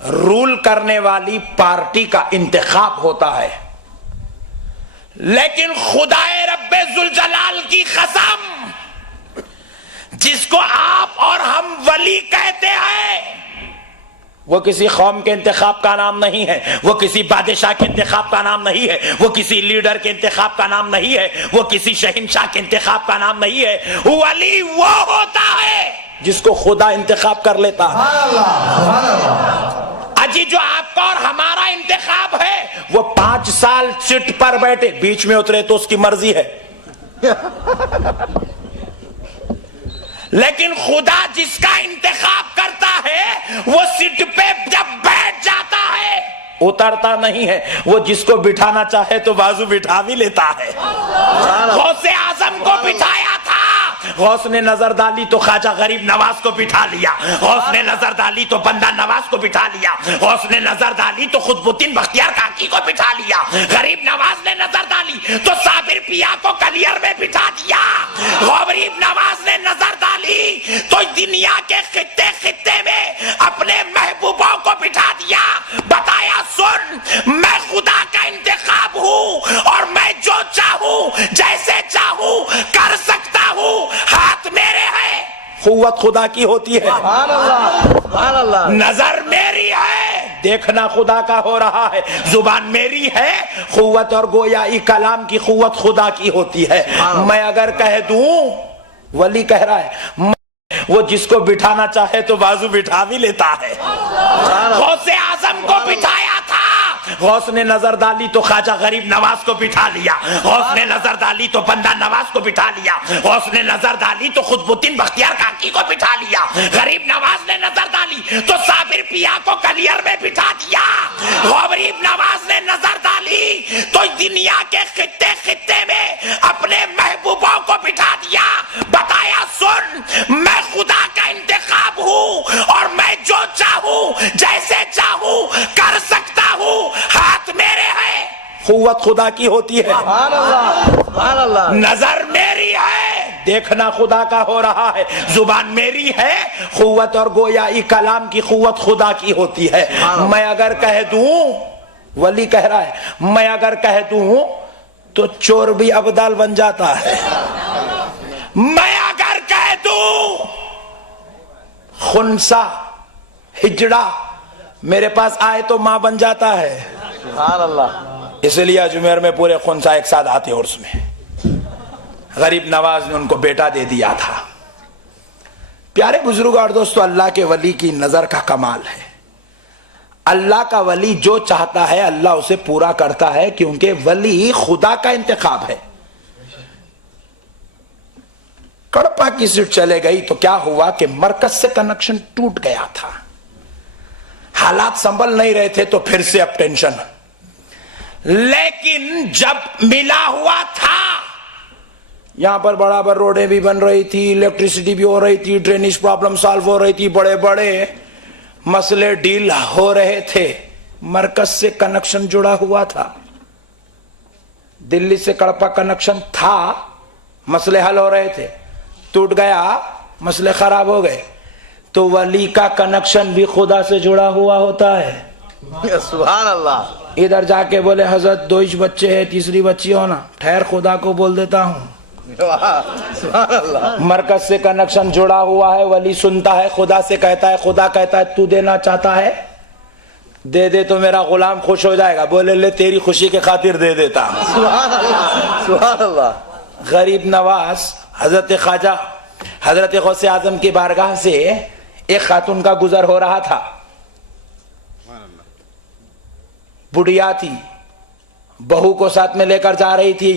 رول کرنے والی پارٹی کا انتخاب ہوتا ہے. لیکن خدائے رب ذوالجلال کی قسم، جس کو آپ اور ہم ولی کہتے ہیں، وہ کسی قوم کے انتخاب کا نام نہیں ہے، وہ کسی بادشاہ کے انتخاب کا نام نہیں ہے، وہ کسی لیڈر کے انتخاب کا نام نہیں ہے، وہ کسی شہنشاہ کے انتخاب کا نام نہیں ہے. ولی وہ ہوتا ہے جس کو خدا انتخاب کر لیتا ہے. اجی جو آپ کا اور ہمارا انتخاب ہے، وہ 5 سال سٹ پر بیٹھے، بیچ میں اترے تو اس کی مرضی ہے. لیکن خدا جس کا انتخاب کرتا ہے، وہ سٹ پہ جب بیٹھ جاتا ہے اترتا نہیں ہے. وہ جس کو بٹھانا چاہے تو بازو بٹھا بھی لیتا ہے. غوث اعظم کو بٹھایا تھا، غوث نے نظر ڈالی تو خواجہ غریب نواز کو بٹھا لیا. غوث نے نظر ڈالی تو بندہ نواز کو بٹھا لیا. غوث نے نظر ڈالی تو قطب الدین بختیار کاکی کو بٹھا لیا. غریب نواز نے نظر ڈالی تو صابر پیا کو کلیر میں بٹھا دیا. غریب نواز نے نظر ڈالی تو دنیا کے خطے خطے میں اپنے محبوبوں کو بٹھا دیا. بتایا سن، میں خدا کا انتخاب ہوں اور میں جو چاہوں جیسے چاہوں کر سکتا ہوں. ہاتھ میرے ہے، قوت خدا کی ہوتی ہے. سبحان اللہ. نظر میری ہے، دیکھنا خدا کا ہو رہا ہے. زبان میری ہے، قوت اور گویائی کلام کی قوت خدا کی ہوتی ہے. میں اگر کہہ دوں، ولی کہہ رہا ہے، وہ جس کو بٹھانا چاہے تو بازو بٹھا بھی لیتا ہے. غوث اعظم کو بٹھایا تھا، غوث نے نظر ڈالی تو خواجہ غریب نواز کو بٹھا لیا. غوث نے نظر ڈالی تو بندہ نواز کو بٹھا لیا. غوث نے نظر ڈالی تو قطب الدین بختیار کاکی کو بٹھا لیا. غریب نواز نے نظر ڈالی تو صابر پیا کو کلیر میں بٹھا دیا. غریب نواز نے نظر ڈالی تو دنیا کے خطے خطے میں اپنے محبوبوں کو بٹھا دیا. بتایا سن، میں خدا کا انتخاب ہوں اور میں جو چاہوں جیسے چاہوں کر سکتا ہوں. ہاتھ میرے ہے، قوت خدا کی ہوتی ہے. سبحان اللہ. سبحان اللہ. نظر میری ہے، دیکھنا خدا کا ہو رہا ہے. زبان میری ہے، قوت اور گویائی کلام کی قوت خدا کی ہوتی ہے. میں اگر کہہ دوں، ولی کہہ رہا ہے، میں اگر کہہ دوں تو چور بھی ابدال بن جاتا ہے. میں اگر کہہ دوں، خنسا ہجڑا میرے پاس آئے تو ماں بن جاتا ہے. سبحان اللہ. اس لیے اجمیر میں پورے خنسا ایک ساتھ آتے عرس میں. غریب نواز نے ان کو بیٹا دے دیا تھا. پیارے بزرگ اور دوستو، اللہ کے ولی کی نظر کا کمال ہے. اللہ کا ولی جو چاہتا ہے اللہ اسے پورا کرتا ہے، کیونکہ ولی خدا کا انتخاب ہے۔ کڑپا کی سیٹ چلے گئی تو کیا ہوا کہ مرکز سے کنیکشن ٹوٹ گیا تھا، حالات سنبھل نہیں رہے تھے، تو پھر سے اب ٹینشن۔ لیکن جب ملا ہوا تھا، یہاں پر برابر روڈیں بھی بن رہی تھی، الیکٹریسٹی بھی ہو رہی تھی، ڈرینیج پرابلم سالو ہو رہی تھی، بڑے بڑے مسئلے ڈیل ہو رہے تھے، مرکز سے کنیکشن جڑا ہوا تھا، دلی سے کڑپا کنیکشن تھا، مسئلے حل ہو رہے تھے، ٹوٹ گیا، مسئلے خراب ہو گئے۔ تو ولی کا کنیکشن بھی خدا سے جڑا ہوا ہوتا ہے۔ سبحان اللہ۔ ادھر جا کے بولے حضرت 2 بچے ہیں، تیسری بچی ہونا، ٹھہر خدا کو بول دیتا ہوں۔ سبحان اللہ۔ مرکز سے کنیکشن جڑا ہوا ہے، ولی سنتا ہے، خدا سے کہتا ہے، خدا کہتا ہے تو دینا چاہتا ہے دے دے تو میرا غلام خوش ہو جائے گا، بولے لے تیری خوشی کے خاطر دے دیتا ہوں۔ سبحان اللہ۔ سبحان اللہ۔ غریب نواز حضرت خواجہ حضرت غوث اعظم کی بارگاہ سے ایک خاتون کا گزر ہو رہا تھا، بڑھیا تھی، بہو کو ساتھ میں لے کر جا رہی تھی،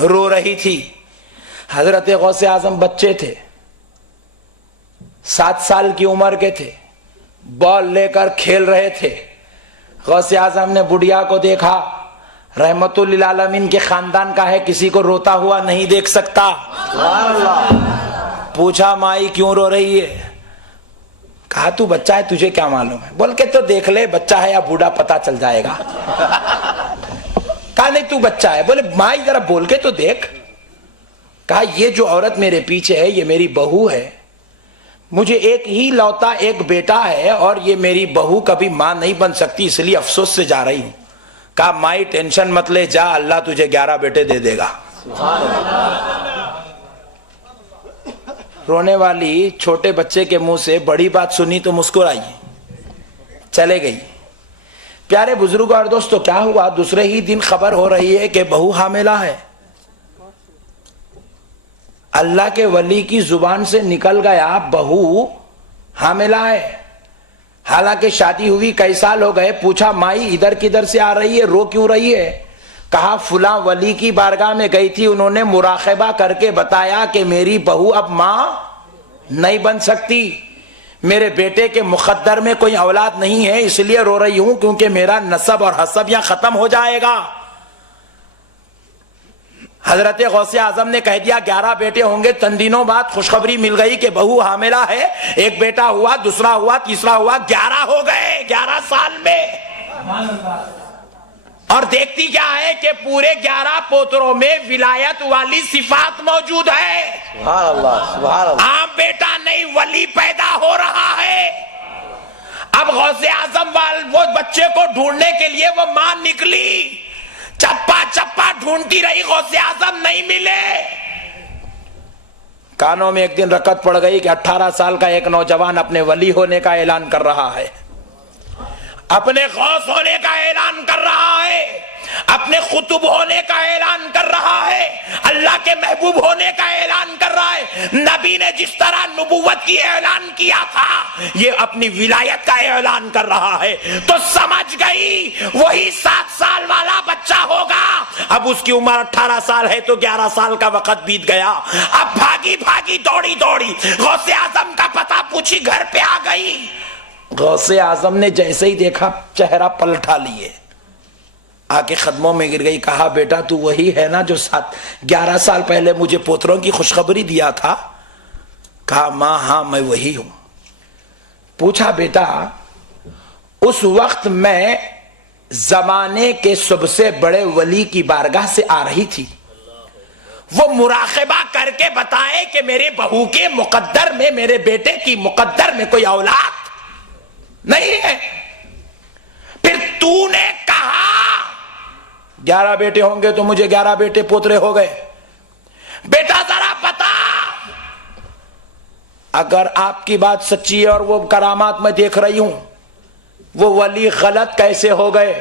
رو رہی تھی۔ حضرت غوث اعظم بچے تھے، 7 سال کی عمر کے تھے، بال لے کر کھیل رہے تھے۔ غوث اعظم نے بڑھیا کو دیکھا، رحمت للعالمین کے خاندان کا ہے، کسی کو روتا ہوا نہیں دیکھ سکتا۔ سبحان اللہ۔ پوچھا مائی کیوں رو رہی ہے؟ کہا تو بچہ ہے، تجھے کیا معلوم ہے؟ بول کے تو دیکھ لے بچہ ہے یا بوڑھا پتا چل جائے گا۔ کہا نہیں تو بچہ ہے۔ بولے مائی ذرا بول کے تو دیکھ۔ کہا یہ جو عورت میرے پیچھے ہے یہ میری بہو ہے، مجھے ایک ہی لوتا ایک بیٹا ہے اور یہ میری بہو کبھی ماں نہیں بن سکتی، اس لیے افسوس سے جا رہی ہوں۔ کہا مائی ٹینشن مت لے، جا اللہ تجھے 11 بیٹے دے دے گا۔ رونے والی چھوٹے بچے کے منہ سے بڑی بات سنی تو مسکرائی، چلے گئی۔ پیارے بزرگوں اور دوستو، کیا ہوا؟ دوسرے ہی دن خبر ہو رہی ہے کہ بہو حاملہ ہے۔ اللہ کے ولی کی زبان سے نکل گیا بہو حاملہ ہے، حالانکہ شادی ہوئی کئی سال ہو گئے۔ پوچھا مائی ادھر کدھر سے آ رہی ہے، رو کیوں رہی ہے؟ کہا فلاں ولی کی بارگاہ میں گئی تھی، انہوں نے مراقبہ کر کے بتایا کہ میری بہو اب ماں نہیں بن سکتی، میرے بیٹے کے مقدر میں کوئی اولاد نہیں ہے، اس لیے رو رہی ہوں کیونکہ میرا نسب اور حسب یہاں ختم ہو جائے گا۔ حضرت غوث اعظم نے کہہ دیا 11 بیٹے ہوں گے۔ تن دنوں بعد خوشخبری مل گئی کہ بہو حاملہ ہے، ایک بیٹا ہوا، دوسرا ہوا، تیسرا ہوا، 11 ہو گئے 11 سال میں۔ اور دیکھتی کیا ہے کہ پورے 11 پوتروں میں ولایت والی صفات موجود ہے۔ سبحان اللہ۔ سبحان اللہ۔ عام بیٹا نہیں، ولی پیدا ہو رہا ہے۔ اب غوث اعظم وہ بچے کو ڈھونڈنے کے لیے وہ ماں نکلی، چپا چپا ڈھونڈتی رہی، غوث اعظم نہیں ملے۔ کانوں میں ایک دن رکعت پڑ گئی کہ 18 سال کا ایک نوجوان اپنے ولی ہونے کا اعلان کر رہا ہے، اپنے غوث ہونے کا اعلان کر رہا ہے، اپنے قطب ہونے کا اعلان کر رہا ہے، اللہ کے محبوب ہونے کا اعلان کر رہا ہے۔ نبی نے جس طرح نبوت کی اعلان کیا تھا یہ اپنی ولایت کا اعلان کر رہا ہے۔ تو سمجھ گئی وہی 7 سال والا بچہ ہوگا۔ اب اس کی عمر 18 سال ہے تو 11 سال کا وقت بیت گیا۔ اب بھاگی بھاگی دوڑی دوڑی غوث اعظم کا پتہ پوچھی، گھر پہ آ گئی۔ غوث اعظم نے جیسے ہی دیکھا چہرہ پلٹا لیے، آ کے قدموں میں گر گئی۔ کہا بیٹا تو وہی ہے نا جو 11 سال پہلے مجھے پوتروں کی خوشخبری دیا تھا؟ کہا ماں ہاں میں وہی ہوں۔ پوچھا بیٹا اس وقت میں زمانے کے سب سے بڑے ولی کی بارگاہ سے آ رہی تھی، وہ مراقبہ کر کے بتائے کہ میرے بہو کے مقدر میں، میرے بیٹے کی مقدر میں کوئی اولاد نہیں ہے، پھر تو نے کہا 11 بیٹے ہوں گے تو مجھے 11 بیٹے پوترے ہو گئے۔ بیٹا ذرا بتا، اگر آپ کی بات سچی ہے اور وہ کرامات میں دیکھ رہی ہوں، وہ ولی غلط کیسے ہو گئے؟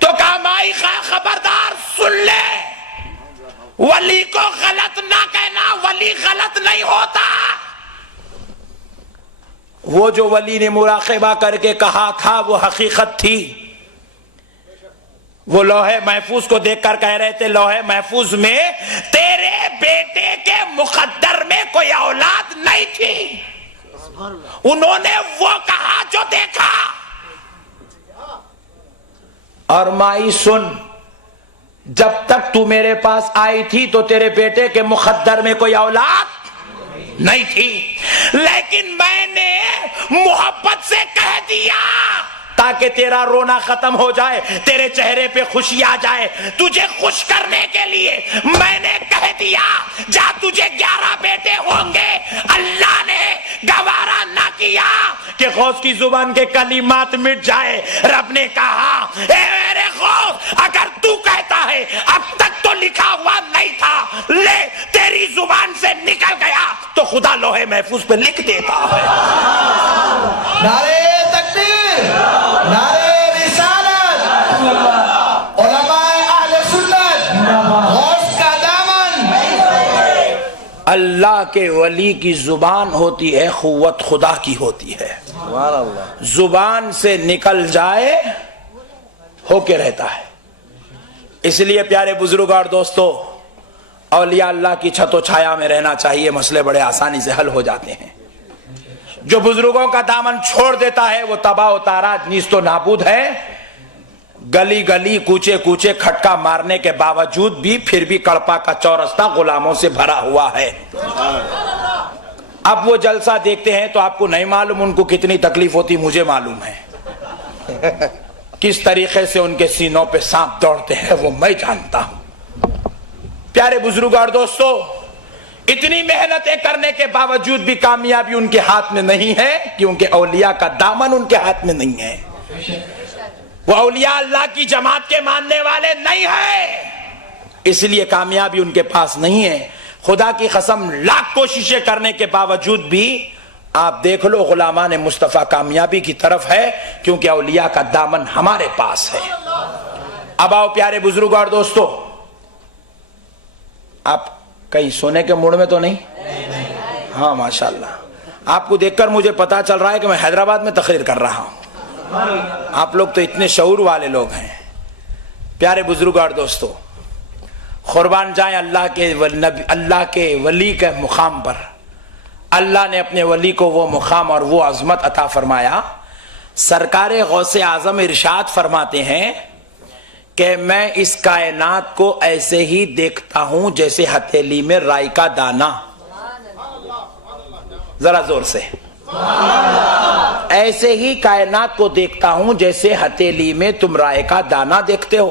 تو کہا مائی خبردار سن لے، ولی کو غلط نہ کہنا، ولی غلط نہیں ہوتا۔ وہ جو ولی نے مراقبہ کر کے کہا تھا وہ حقیقت تھی. وہ لوہے محفوظ کو دیکھ کر کہہ رہے تھے لوہے محفوظ میں تیرے بیٹے کے مقدر میں کوئی اولاد نہیں تھی. انہوں نے وہ کہا جو دیکھا. اور مائی سن، جب تک تو میرے پاس آئی تھی تو تیرے بیٹے کے مقدر میں کوئی اولاد نہیں تھی، لیکن میں نے محبت سے کہہ دیا تاکہ تیرا رونا ختم ہو جائے، تیرے چہرے پہ خوشی آ جائے. تجھے خوش کرنے کے لیے میں نے کہہ دیا جا تجھے 11 بیٹے ہوں گے. اللہ نے گوارا نہ کیا کہ غوث کی زبان کے کلمات مٹ جائے. رب نے کہا اے میرے غوث، اگر تو کہتا ہے اب تک تو لکھا ہوا نہیں تھا، لے تیری زبان سے نکل گیا تو خدا لوہے محفوظ پہ لکھ دیتا ہے. نعرے تکبیر، نعرے رسالت، علماء اہل سنت، غوث کا دامن. اللہ کے ولی کی زبان ہوتی ہے، قوت خدا کی ہوتی ہے. سبحان اللہ. زبان سے نکل جائے ہو کے رہتا ہے. اس لیے پیارے بزرگ اور دوستو، اولیاء اللہ کی چھت و چھایا میں رہنا چاہیے. مسئلے بڑے آسانی سے حل ہو جاتے ہیں. جو بزرگوں کا دامن چھوڑ دیتا ہے وہ تباہ و تاراج نیست و نابود ہے. گلی گلی کوچے کوچے کھٹکا مارنے کے باوجود بھی پھر بھی کڑپا کا چورستہ غلاموں سے بھرا ہوا ہے. اب وہ جلسہ دیکھتے ہیں تو آپ کو نہیں معلوم ان کو کتنی تکلیف ہوتی، مجھے معلوم ہے. کس طریقے سے ان کے سینوں پہ سانپ دوڑتے ہیں وہ میں جانتا ہوں. پیارے بزرگ اور دوستو، اتنی محنتیں کرنے کے باوجود بھی کامیابی ان کے ہاتھ میں نہیں ہے، کیونکہ اولیاء کا دامن ان کے ہاتھ میں نہیں ہے. وہ اولیاء اللہ کی جماعت کے ماننے والے نہیں ہیں، اس لیے کامیابی ان کے پاس نہیں ہے. خدا کی قسم لاکھ کوششیں کرنے کے باوجود بھی آپ دیکھ لو غلامان مصطفیٰ کامیابی کی طرف ہے، کیونکہ اولیاء کا دامن ہمارے پاس ہے. اب آؤ پیارے بزرگ اور دوستو، آپ کہیں سونے کے موڑ میں تو نہیں؟ ہاں ماشاءاللہ. آپ کو دیکھ کر مجھے پتا چل رہا ہے کہ میں حیدرآباد میں تقریر کر رہا ہوں. آپ لوگ تو اتنے شعور والے لوگ ہیں. پیارے بزرگ اور دوستو، قربان جائیں اللہ کے ولی کے مقام پر. اللہ نے اپنے ولی کو وہ مقام اور وہ عظمت عطا فرمایا. سرکار غوث اعظم ارشاد فرماتے ہیں کہ میں اس کائنات کو ایسے ہی دیکھتا ہوں جیسے ہتھیلی میں رائی کا دانہ. ذرا زور سے. ایسے ہی کائنات کو دیکھتا ہوں جیسے ہتھیلی میں تم رائے کا دانہ دیکھتے ہو.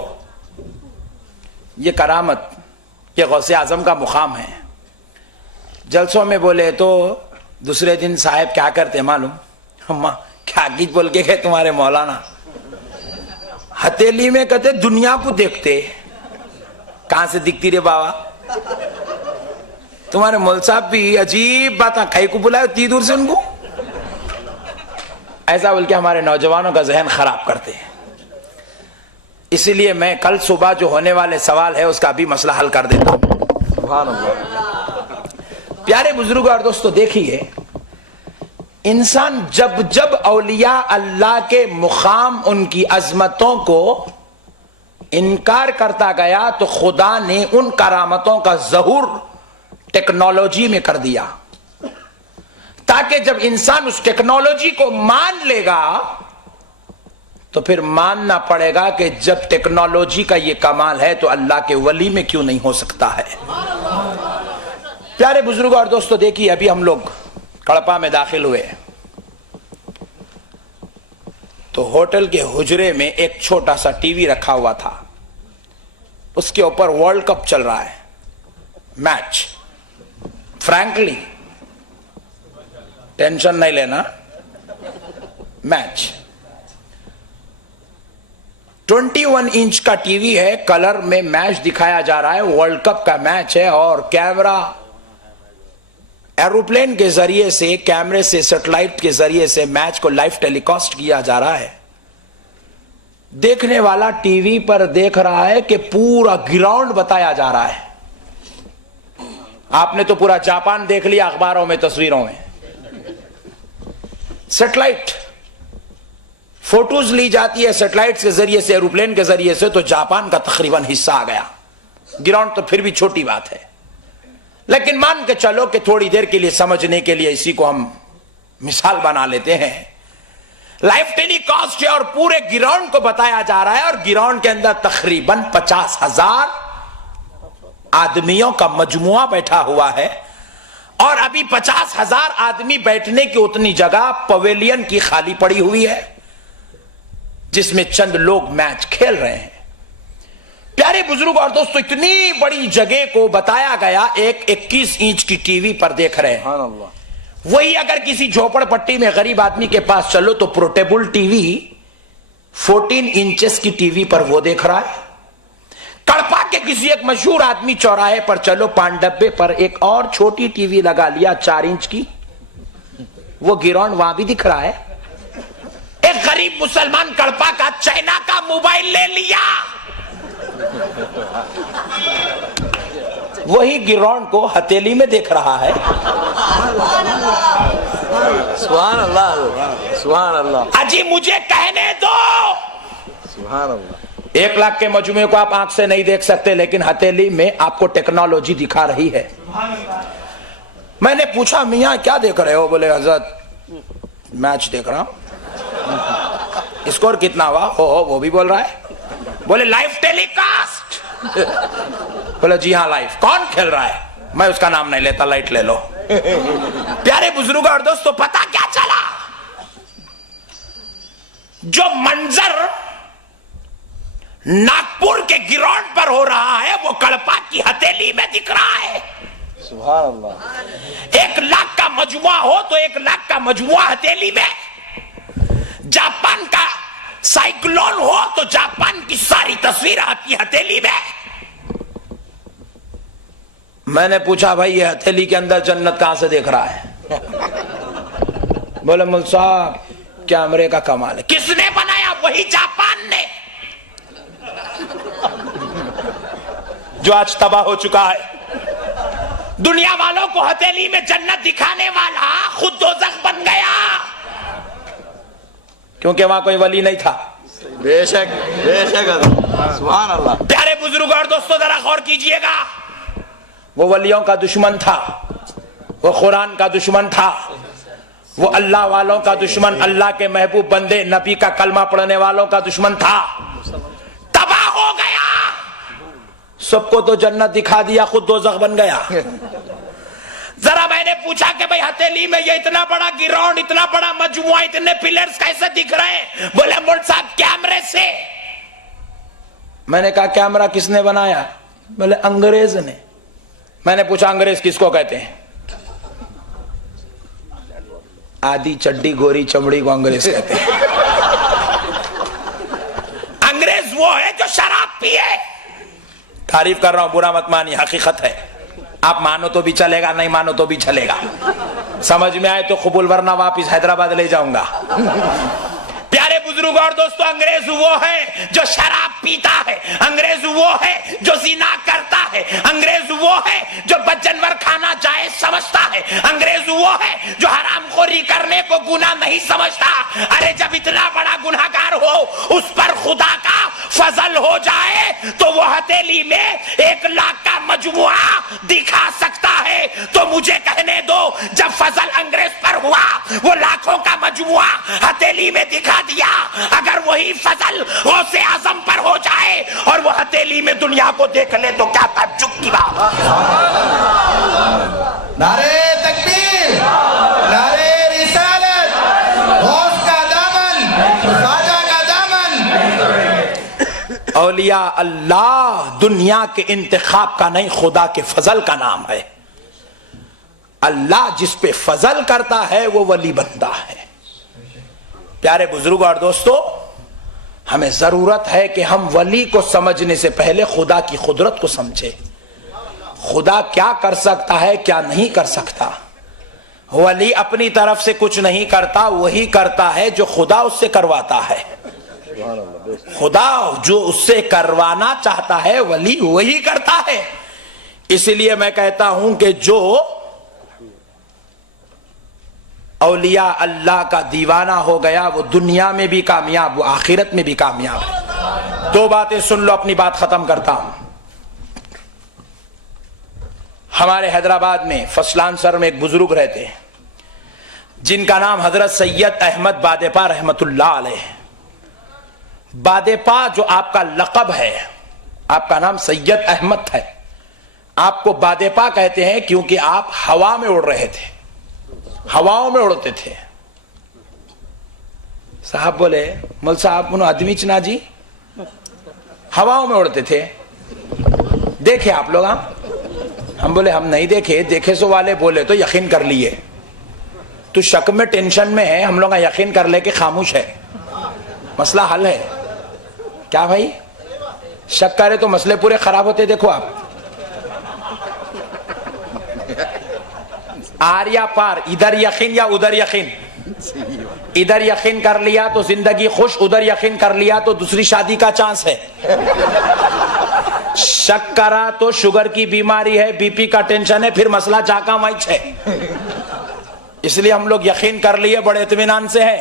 یہ کرامت، یہ غوث اعظم کا مقام ہے. جلسوں میں بولے تو دوسرے دن صاحب کیا کرتے معلوم؟ ہم کیا گیت بول کے گئے تمہارے مولانا؟ ہتھیلی میں کہتے دنیا کو دیکھتے. کہاں سے دکھتی رے بابا؟ تمہارے مول صاحب بھی عجیب بات ہے، کھائی کو بلائے اتنی دور سے ان کو. ایسا بول کے ہمارے نوجوانوں کا ذہن خراب کرتے ہیں. اسی لیے میں کل صبح جو ہونے والے سوال ہے اس کا بھی مسئلہ حل کر دیتا ہوں. سبحان اللہ. پیارے بزرگ اور دوستو دیکھیے، انسان جب جب اولیاء اللہ کے مقام ان کی عظمتوں کو انکار کرتا گیا تو خدا نے ان کرامتوں کا ظہور ٹیکنالوجی میں کر دیا، تاکہ جب انسان اس ٹیکنالوجی کو مان لے گا تو پھر ماننا پڑے گا کہ جب ٹیکنالوجی کا یہ کمال ہے تو اللہ کے ولی میں کیوں نہیں ہو سکتا ہے. پیارے بزرگ اور دوستو دیکھیے، ابھی ہم لوگ کڑپا میں داخل ہوئے تو ہوٹل کے حجرے میں ایک چھوٹا سا ٹی وی رکھا ہوا تھا. اس کے اوپر ورلڈ کپ چل رہا ہے، میچ. فرینکلی ٹینشن نہیں لینا، میچ 21 انچ کا ٹی وی ہے، کلر میں میچ دکھایا جا رہا ہے، ورلڈ کپ کا میچ ہے. اور کیمرہ ایروپلین کے ذریعے سے، کیمرے سے، سیٹلائٹ کے ذریعے سے میچ کو لائیو ٹیلی کاسٹ کیا جا رہا ہے. دیکھنے والا ٹی وی پر دیکھ رہا ہے کہ پورا گراؤنڈ بتایا جا رہا ہے. آپ نے تو پورا جاپان دیکھ لیا اخباروں میں، تصویروں میں. سیٹلائٹ فوٹوز لی جاتی ہے سیٹلائٹ کے ذریعے سے, ایروپلین کے ذریعے سے, تو جاپان کا تقریباً حصہ آ گیا. گراؤنڈ تو پھر بھی چھوٹی بات ہے, لیکن مان کے چلو کہ تھوڑی دیر کے لیے سمجھنے کے لیے اسی کو ہم مثال بنا لیتے ہیں. لائف ٹیلی کاسٹ ہے اور پورے گراؤنڈ کو بتایا جا رہا ہے, اور گراؤنڈ کے اندر تقریباً 50,000 آدمیوں کا مجموعہ بیٹھا ہوا ہے, اور ابھی 50,000 آدمی بیٹھنے کی اتنی جگہ پویلین کی خالی پڑی ہوئی ہے, جس میں چند لوگ میچ کھیل رہے ہیں. پیارے بزرگ اور دوستو, اتنی بڑی جگہ کو بتایا گیا ایک 21 انچ کی ٹی وی پر دیکھ رہے ہیں. سبحان اللہ. وہی اگر کسی جھوپڑ پٹی میں غریب آدمی کے پاس چلو تو پورٹیبل ٹی وی 14 انچز کی ٹی وی پر وہ دیکھ رہا ہے. کڑپا کے کسی ایک مشہور آدمی چوراہے پر چلو, پان ڈبے پر ایک اور چھوٹی ٹی وی لگا لیا 4 انچ کی, وہ گراؤنڈ وہاں بھی دکھ رہا ہے. ایک غریب مسلمان کڑپا کا چائنا کا موبائل لے لیا, وہی گراؤنڈ کو ہتھیلی میں دیکھ رہا ہے. سبحان اللہ. سبحان اللہ. اجی مجھے کہنے دو, سبحان اللہ. 1 لاکھ کے مجموعے کو آپ آنکھ سے نہیں دیکھ سکتے, لیکن ہتھیلی میں آپ کو ٹیکنالوجی دکھا رہی ہے. میں نے پوچھا میاں کیا دیکھ رہے ہو؟ بولے حضرت میچ دیکھ رہا ہوں. اسکور کتنا ہوا؟ وہ بھی بول رہا ہے. بولے لائف ٹیلی کاسٹ؟ بولے جی ہاں لائف. کون کھیل رہا ہے؟ میں اس کا نام نہیں لیتا, لائٹ لے لو. پیارے بزرگوں اور دوستو, پتا کیا چلا؟ جو منظر ناگپور کے گراؤنڈ پر ہو رہا ہے وہ کڑپا کی ہتھیلی میں دکھ رہا ہے. سبحان اللہ. 1 لاکھ کا مجموعہ ہو تو 1 لاکھ کا مجموعہ ہتھیلی میں. جاپان کا سائیکلون ہو تو جاپان کی ساری تصویر آپ کی ہتھیلی میں. میں نے پوچھا بھائی یہ ہتھیلی کے اندر جنت کہاں سے دیکھ رہا ہے؟ بولے مل صاحب کیمرے کا کمال ہے. کس نے بنایا؟ وہی جاپان نے, جو آج تباہ ہو چکا ہے. دنیا والوں کو ہتھیلی میں جنت دکھانے والا خود دوزخ بن گیا, کیونکہ وہاں کوئی ولی نہیں تھا. بے شک بے شک. سبحان اللہ. پیارے بزرگ اور دوستو ذرا غور کیجئے گا, وہ ولیوں کا دشمن تھا, وہ قرآن کا دشمن تھا, وہ اللہ والوں کا دشمن, اللہ کے محبوب بندے نبی کا کلمہ پڑھنے والوں کا دشمن تھا. تباہ ہو گیا, سب کو تو جنت دکھا دیا, خود دوزخ بن گیا. ذرا میں نے پوچھا کہ بھئی ہتھیلی میں یہ اتنا بڑا گراؤنڈ, اتنا بڑا مجموعہ, اتنے پلرز کیسے دکھ رہے ہیں؟ بولے مول صاحب کیمرے سے. میں نے کہا کیمرہ کس نے بنایا؟ بولے انگریز نے. میں نے پوچھا انگریز کس کو کہتے ہیں؟ آدھی چڈی گوری چمڑی کو انگریز کہتے ہیں. انگریز وہ ہے جو شراب پیے. تعریف کر رہا ہوں, برا مت مانی, حقیقت ہے. آپ مانو تو بھی چلے گا, نہیں مانو تو بھی چلے گا. سمجھ میں آئے تو قبول, ورنہ واپس حیدرآباد لے جاؤں گا. پیارے بزرگ اور دوستو, انگریز وہ ہے جو شراب پیتا ہے, انگریز وہ ہے جو زنا کرتا ہے, انگریز وہ ہے جو بدجنور کھانا جائز سمجھتا ہے, انگریز وہ ہے جو حرام خوری کرنے کو گناہ نہیں سمجھتا. ارے جب اتنا بڑا گناہگار ہو اس پر خدا کا فضل ہو جائے تو وہ ہتھیلی میں 1 لاکھ کا مجموعہ دکھا سکتا ہے. تو مجھے کہنے دو, جب فضل انگریز پر ہوا وہ لاکھوں کا مجموعہ ہتھیلی میں دکھا دیا, اگر وہی فضل غوث اعظم پر ہو جائے اور وہ ہتھیلی میں دنیا کو دیکھ لے تو کیا تعجب کی بات. نعرے تکبیر, نعرے رسالت, غوث کا دامن, خواجہ کا دامن. اولیاء اللہ دنیا کے انتخاب کا نہیں, خدا کے فضل کا نام ہے. اللہ جس پہ فضل کرتا ہے وہ ولی بنتا ہے. پیارے بزرگ اور دوستو, ہمیں ضرورت ہے کہ ہم ولی کو سمجھنے سے پہلے خدا کی قدرت کو سمجھیں. خدا کیا کر سکتا ہے, کیا نہیں کر سکتا. ولی اپنی طرف سے کچھ نہیں کرتا, وہی کرتا ہے جو خدا اس سے کرواتا ہے. خدا جو اس سے کروانا چاہتا ہے ولی وہی کرتا ہے. اس لیے میں کہتا ہوں کہ جو اولیاء اللہ کا دیوانہ ہو گیا وہ دنیا میں بھی کامیاب، وہ آخرت میں بھی کامیاب ہے۔ دو باتیں سن لو، اپنی بات ختم کرتا ہوں۔ ہمارے حیدرآباد میں فسلان سر میں ایک بزرگ رہتے ہیں جن کا نام حضرت سید احمد بادپا رحمت اللہ علیہ۔ بادپا جو آپ کا لقب ہے، آپ کا نام سید احمد ہے، آپ کو بادپا کہتے ہیں کیونکہ آپ ہوا میں اڑ رہے تھے، ہواؤں میں اڑتے تھے۔ صاحب بولے مول صاحب انہوں آدمی چنا جی ہواؤں میں اڑتے تھے، دیکھے آپ لوگ؟ ہم بولے ہم نہیں دیکھے، دیکھے سو والے بولے تو یقین کر لیے۔ تو شک میں ٹینشن میں ہے، ہم لوگ یقین کر لے کہ خاموش ہے، مسئلہ حل ہے کیا بھائی؟ شک کرے تو مسئلے پورے خراب ہوتے۔ دیکھو آپ آر یا پار، ادھر یقین یا ادھر یقین، ادھر یقین کر لیا تو زندگی خوش، ادھر یقین کر لیا تو دوسری شادی کا چانس ہے۔ شک کرا تو شوگر کی بیماری ہے، بی پی کا ٹینشن ہے، پھر مسئلہ جا کا وائچ ہے۔ اس لیے ہم لوگ یقین کر لیے، بڑے اطمینان سے ہے،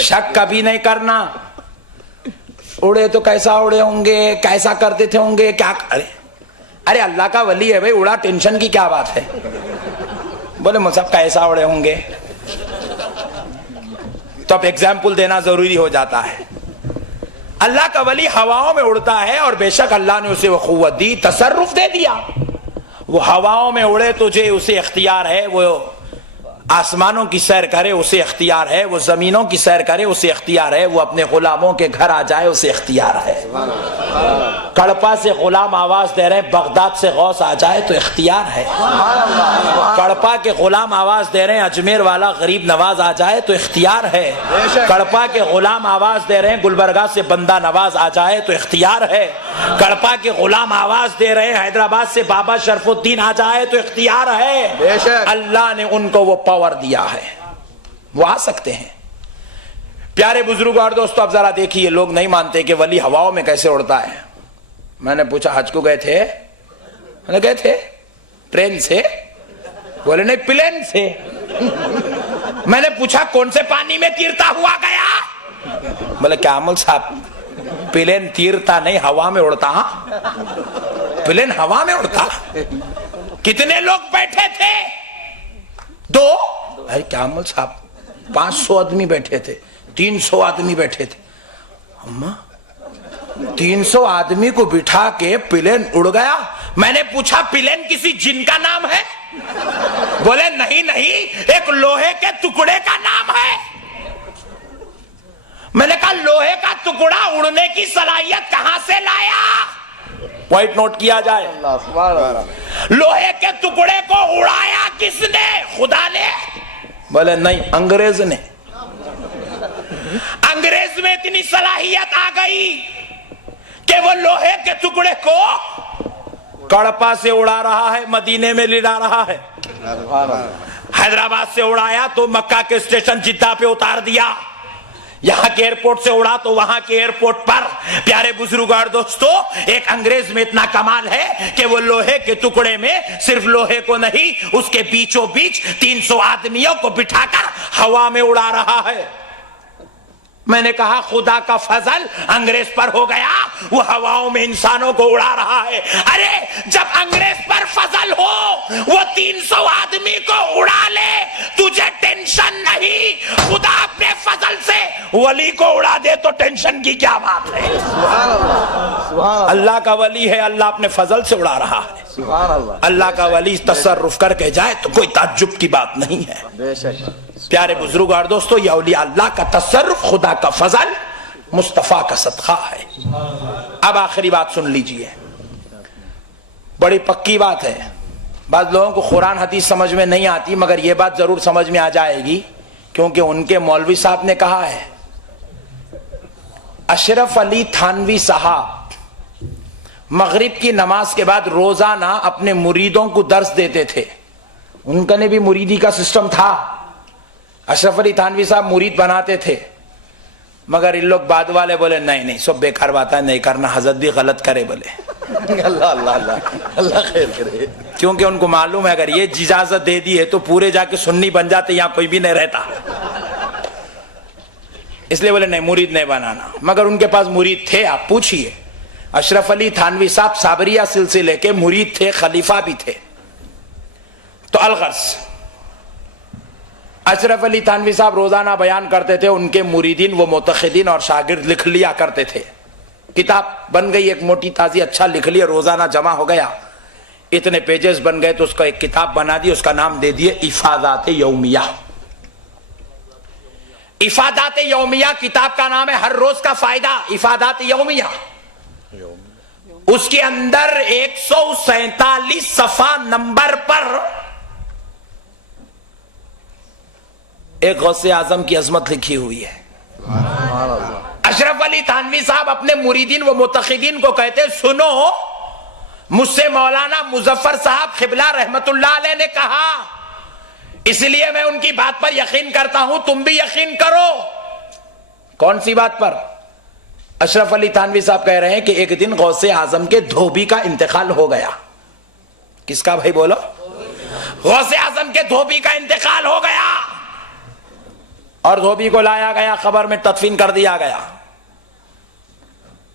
شک کبھی نہیں کرنا۔ اڑے تو کیسا اڑے ہوں گے، کیسا کرتے تھے ہوں گے، کیا ارے اللہ کا ولی ہے بھائی، اڑا ٹینشن کی کیا بات ہے؟ بولے مصحف کیسا اڑے ہوں گے، تو اب ایگزامپل دینا ضروری ہو جاتا ہے۔ اللہ کا ولی ہواؤں میں اڑتا ہے، اور بے شک اللہ نے اسے وہ قوت دی، تصرف دے دیا۔ وہ ہواؤں میں اڑے تجھے اسے اختیار ہے، وہ آسمانوں کی سیر کرے اسے اختیار ہے، وہ زمینوں کی سیر کرے اسے اختیار ہے، وہ اپنے غلاموں کے گھر آ جائے اسے اختیار ہے۔ کڑپا سے غلام آواز دے رہے ہیں بغداد سے غوث آ جائے تو اختیار ہے۔ کڑپا کے غلام آواز دے رہے ہیں اجمیر والا غریب نواز آ جائے تو اختیار ہے۔ کڑپا کے غلام آواز دے رہے ہیں گلبرگہ سے بندہ نواز آ جائے تو اختیار ہے۔ کڑپا کے غلام آواز دے رہے ہیں حیدرآباد سے بابا شرف الدین آ جائے تو اختیار ہے۔ اللہ نے ان کو وہ پاور دیا ہے، وہ آ سکتے ہیں۔ پیارے بزرگ اور دوستو، اب ذرا دیکھیے، لوگ نہیں مانتے کہ ولی ہواؤں میں کیسے اڑتا ہے۔ میں نے پوچھا حج کو گئے تھے؟ میں نے گئے تھے ٹرین سے؟ بولے نہیں پلین سے۔ میں نے پوچھا کون سے پانی میں تیرتا ہوا گیا؟ بولے کیا عمل صاحب، پلین تیرتا نہیں ہوا میں اڑتا۔ پلین ہوا میں اڑتا؟ کتنے لوگ بیٹھے تھے؟ دو؟ بھائی کیا عمل صاحب 500 آدمی بیٹھے تھے، 300 آدمی بیٹھے تھے۔ اماں 300 آدمی کو بٹھا کے پلین اڑ گیا۔ میں نے پوچھا پلین کسی جن کا نام ہے؟ بولے نہیں نہیں، ایک لوہے کے ٹکڑے کا نام ہے۔ میں نے کہا لوہے کا ٹکڑا اڑنے کی صلاحیت کہاں سے لایا؟ پوائنٹ نوٹ کیا جائے۔ لوہے کے ٹکڑے کو اڑایا کس نے؟ خدا نے؟ بولے نہیں، انگریز نے۔ انگریز میں اتنی صلاحیت آ گئی کہ وہ لوہے کے ٹکڑے کو کڑپا سے اڑا رہا ہے، مدینے میں لے جا رہا ہے۔ حیدرآباد سے اڑایا تو مکہ کے اسٹیشن جدہ پہ اتار دیا، یہاں کے ایئرپورٹ سے اڑا تو وہاں کے ایئرپورٹ پر۔ پیارے بزرگ اور دوستو، ایک انگریز میں اتنا کمال ہے کہ وہ لوہے کے ٹکڑے میں صرف لوہے کو نہیں، اس کے بیچوں بیچ 300 آدمیوں کو بٹھا کر ہوا میں اڑا رہا ہے۔ میں نے کہا خدا کا فضل انگریز پر ہو گیا، وہ ہواؤں میں انسانوں کو اڑا رہا ہے۔ ارے جب انگریز پر فضل ہو، وہ 300 آدمی کو اڑا لے، تجھے ٹینشن نہیں۔ خدا اپنے فضل سے ولی کو اڑا دے تو ٹینشن کی کیا بات ہے؟ اللہ کا ولی ہے، اللہ اپنے فضل سے اڑا رہا ہے۔ اللہ کا ولی تصرف کر کے جائے تو کوئی تعجب کی بات نہیں ہے۔ پیارے بزرگ اور دوستو، یہ اولیاء اللہ کا تصرف، خدا کا فضل، مصطفیٰ کا صدقہ ہے۔ اب آخری بات سن لیجئے، بڑی پکی بات ہے۔ بعض لوگوں کو قرآن حدیث سمجھ میں نہیں آتی، مگر یہ بات ضرور سمجھ میں آ جائے گی، کیونکہ ان کے مولوی صاحب نے کہا ہے۔ اشرف علی تھانوی صاحب مغرب کی نماز کے بعد روزانہ اپنے مریدوں کو درس دیتے تھے۔ ان کا نے بھی مریدی کا سسٹم تھا۔ اشرف علی تھانوی صاحب مرید بناتے تھے، مگر ان لوگ بعد والے بولے نہیں نہیں، سب بیکار بات ہے، نہیں کرنا، حضرت بھی غلط کرے بولے۔ اللہ اللہ اللہ اللہ خیر کرے. کیونکہ ان کو معلوم ہے اگر یہ اجازت دے دی ہے تو پورے جا کے سنی بن جاتے, یہاں کوئی بھی نہیں رہتا. اس لیے بولے نہیں مرید نہیں بنانا. مگر ان کے پاس مرید تھے, آپ پوچھئے. اشرف علی تھانوی صاحب صابریہ سلسلے کے مرید تھے, خلیفہ بھی تھے. تو الغرض اشرف علی تھانوی صاحب روزانہ بیان کرتے تھے, ان کے مریدین و متخدین اور شاگرد لکھ لیا کرتے تھے. کتاب بن گئی ایک موٹی تازی, اچھا لکھ لیا, روزانہ جمع ہو گیا, اتنے پیجز بن گئے تو اس کا ایک کتاب بنا دی, اس کا نام دے دیے افادات یومیہ. افادات یومیہ کتاب کا نام ہے, ہر روز کا فائدہ. افادات یومیہ, اس کے اندر 147 صفحہ نمبر پر ایک غوث اعظم کی عظمت لکھی ہوئی ہے. اشرف علی تھانوی صاحب اپنے مریدین و متخدین کو کہتے, سنو مجھ سے مولانا مظفر صاحب قبلہ رحمت اللہ علیہ نے کہا, اس لیے میں ان کی بات پر یقین کرتا ہوں, تم بھی یقین کرو. کون سی بات پر؟ اشرف علی تھانوی صاحب کہہ رہے ہیں کہ ایک دن غوث اعظم کے دھوبی کا انتقال ہو گیا. کس کا بھائی بولو؟ غوث اعظم کے دھوبی کا انتقال ہو گیا, اور دھوبی کو لایا گیا, قبر میں تدفین کر دیا گیا.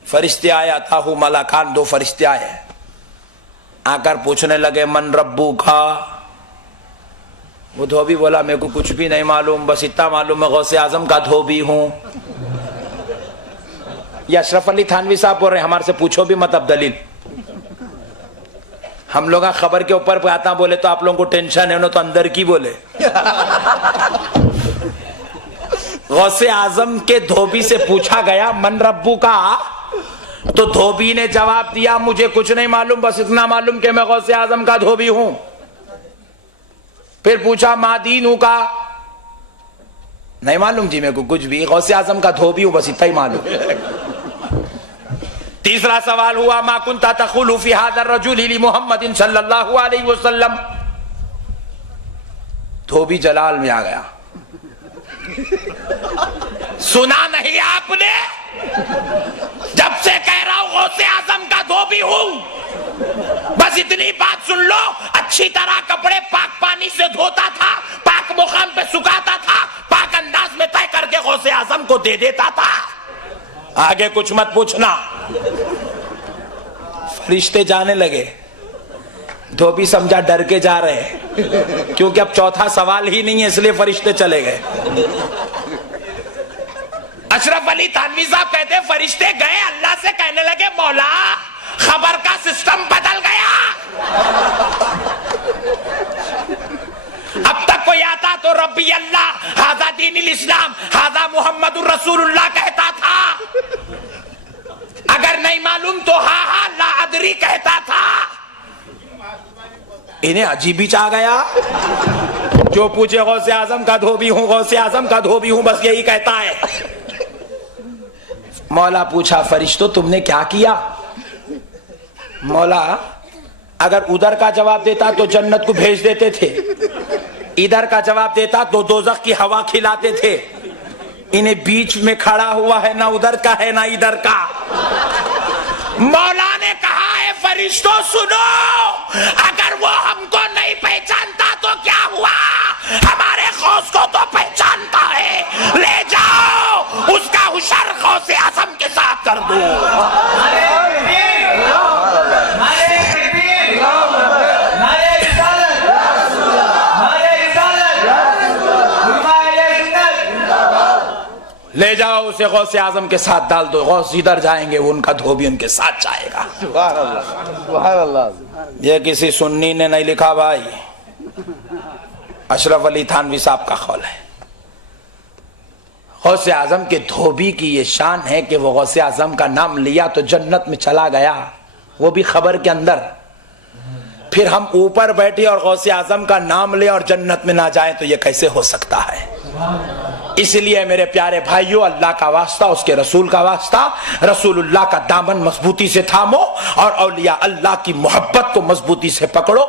فرشتے آئے, اتاہو ملکان, 2 فرشتے آئے, آ کر پوچھنے لگے من ربو کا. وہ دھوبی بولا میرے کو کچھ بھی نہیں معلوم, بس اتنا معلوم میں غوث اعظم کا دھوبی ہوں. یہ اشرف علی تھانوی صاحب بول رہے ہیں, ہمارے سے پوچھو بھی مت اب دلیل. ہم لوگ خبر کے اوپر پہ آتا بولے تو آپ لوگوں کو ٹینشن ہے, انہوں تو اندر کی بولے. غوث اعظم کے دھوبی سے پوچھا گیا من ربو کا, تو دھوبی نے جواب دیا مجھے کچھ نہیں معلوم, بس اتنا معلوم کہ میں غوث اعظم کا دھوبی ہوں. پھر پوچھا ما دینو کا, نہیں معلوم جی میرے کو کچھ بھی, غوث اعظم کا دھوبی ہوں بس اتنا ہی معلوم. تیسرا سوال ہوا ما کنت تقول فی ھذا الرجل لمحمد صلی اللہ علیہ وسلم. دھوبی جلال میں آ گیا, سنا نہیں آپ نے جب سے کہہ رہا ہوں غوث اعظم کا دھوبی ہوں, بس اتنی بات سن لو. اچھی طرح کپڑے پاک پانی سے دھوتا تھا, پاک مقام پہ سکھاتا تھا, پاک انداز میں طے کر کے غوث اعظم کو دے دیتا تھا. آگے کچھ مت پوچھنا. فرشتے جانے لگے, دھوبی سمجھا ڈر کے جا رہے ہیں, کیونکہ اب چوتھا سوال ہی نہیں ہے, اس لیے فرشتے چلے گئے. اشرف علی تھانوی صاحب کہتے فرشتے گئے, اللہ سے کہنے لگے مولا خبر کا سسٹم بدل گیا. اب تک کوئی آتا تو ربی اللہ, ھذا دین الاسلام, ھذا محمد الرسول اللہ کہتا تھا. اگر نہیں معلوم تو ہاں ہاں لا ادری کہتا تھا. انہیں عجیب ہی چاہ گیا, جو پوچھے غوث اعظم کا دھوبی ہوں, غوث اعظم کا دھوبی ہوں, بس یہی کہتا ہے. مولا پوچھا فرشتوں تم نے کیا کیا؟ مولا اگر ادھر کا جواب دیتا تو جنت کو بھیج دیتے تھے, ادھر کا جواب دیتا تو دوزخ کی ہوا کھلاتے تھے. انہیں بیچ میں کھڑا ہوا ہے, نہ ادھر کا ہے نہ ادھر کا. مولا نے کہا ہے فرشتوں سنو, اگر وہ ہم کو نہیں پہچانتا تو کیا ہوا, ہمارے غوث کو تو پہچانتا ہے. لے جاؤ اس کا حشر غوث اعظم کے ساتھ کر دو. لے جاؤ اسے غوث اعظم کے ساتھ ڈال دو, غوث ادھر جائیں گے, ان کا دھوبی ان کے ساتھ جائے گا. سبحان اللہ سبحان اللہ. یہ کسی سنی نے نہیں لکھا بھائی, اشرف علی تھانوی صاحب کا قول ہے. غوث اعظم کے دھوبی کی یہ شان ہے کہ وہ غوث اعظم کا نام لیا تو جنت میں چلا گیا, وہ بھی خبر کے اندر. پھر ہم اوپر بیٹھے اور غوث اعظم کا نام لیں اور جنت میں نہ جائیں تو یہ کیسے ہو سکتا ہے؟ اس لیے میرے پیارے بھائیوں, اللہ کا واسطہ, اس کے رسول کا واسطہ, رسول اللہ کا دامن مضبوطی سے تھامو اور اولیاء اللہ کی محبت کو مضبوطی سے پکڑو.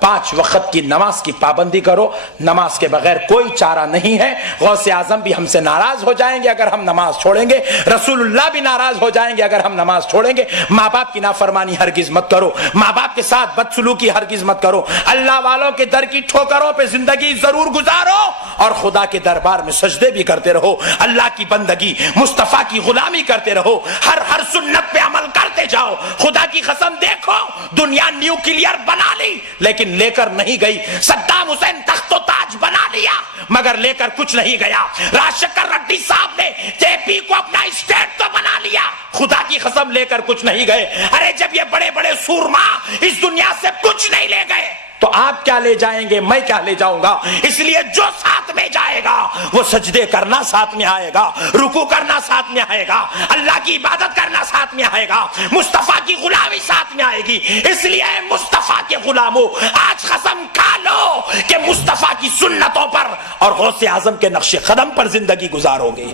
5 وقت کی نماز کی پابندی کرو. نماز کے بغیر کوئی چارہ نہیں ہے. غوث اعظم بھی ہم سے ناراض ہو جائیں گے اگر ہم نماز چھوڑیں گے, رسول اللہ بھی ناراض ہو جائیں گے اگر ہم نماز چھوڑیں گے. ماں باپ کی نافرمانی ہرگز مت کرو, ماں باپ کے ساتھ بدسلوکی ہرگز مت کرو. اللہ والوں کے در کی ٹھوکروں پہ زندگی ضرور گزارو اور خدا کے دربار میں سجدے بھی کرتے رہو, اللہ کی بندگی, مصطفیٰ کی غلامی کرتے رہو, ہر سنت پہ عمل کرتے جاؤ. خدا کی قسم دیکھو دنیا نیوکلیئر بنا لی لیکن لے کر نہیں گئی. صدام حسین تخت و تاج بنا لیا مگر لے کر کچھ نہیں گیا. راشکر ریڈی صاحب نے جے پی کو اپنا اسٹیٹ تو بنا لیا, خدا کی قسم لے کر کچھ نہیں گئے. ارے جب یہ بڑے بڑے سورما اس دنیا سے کچھ نہیں لے گئے تو آپ کیا لے جائیں گے, میں کیا لے جاؤں گا. اس لیے جو ساتھ میں جائے گا وہ سجدے کرنا ساتھ میں آئے گا, رکوع کرنا ساتھ میں آئے گا, اللہ کی عبادت کرنا ساتھ میں آئے گا, مصطفیٰ کی غلامی ساتھ میں آئے گی. اس لیے مصطفیٰ کے غلاموں آج قسم کھا لو کہ مصطفیٰ کی سنتوں پر اور غوث اعظم کے نقش قدم پر زندگی گزارو گے.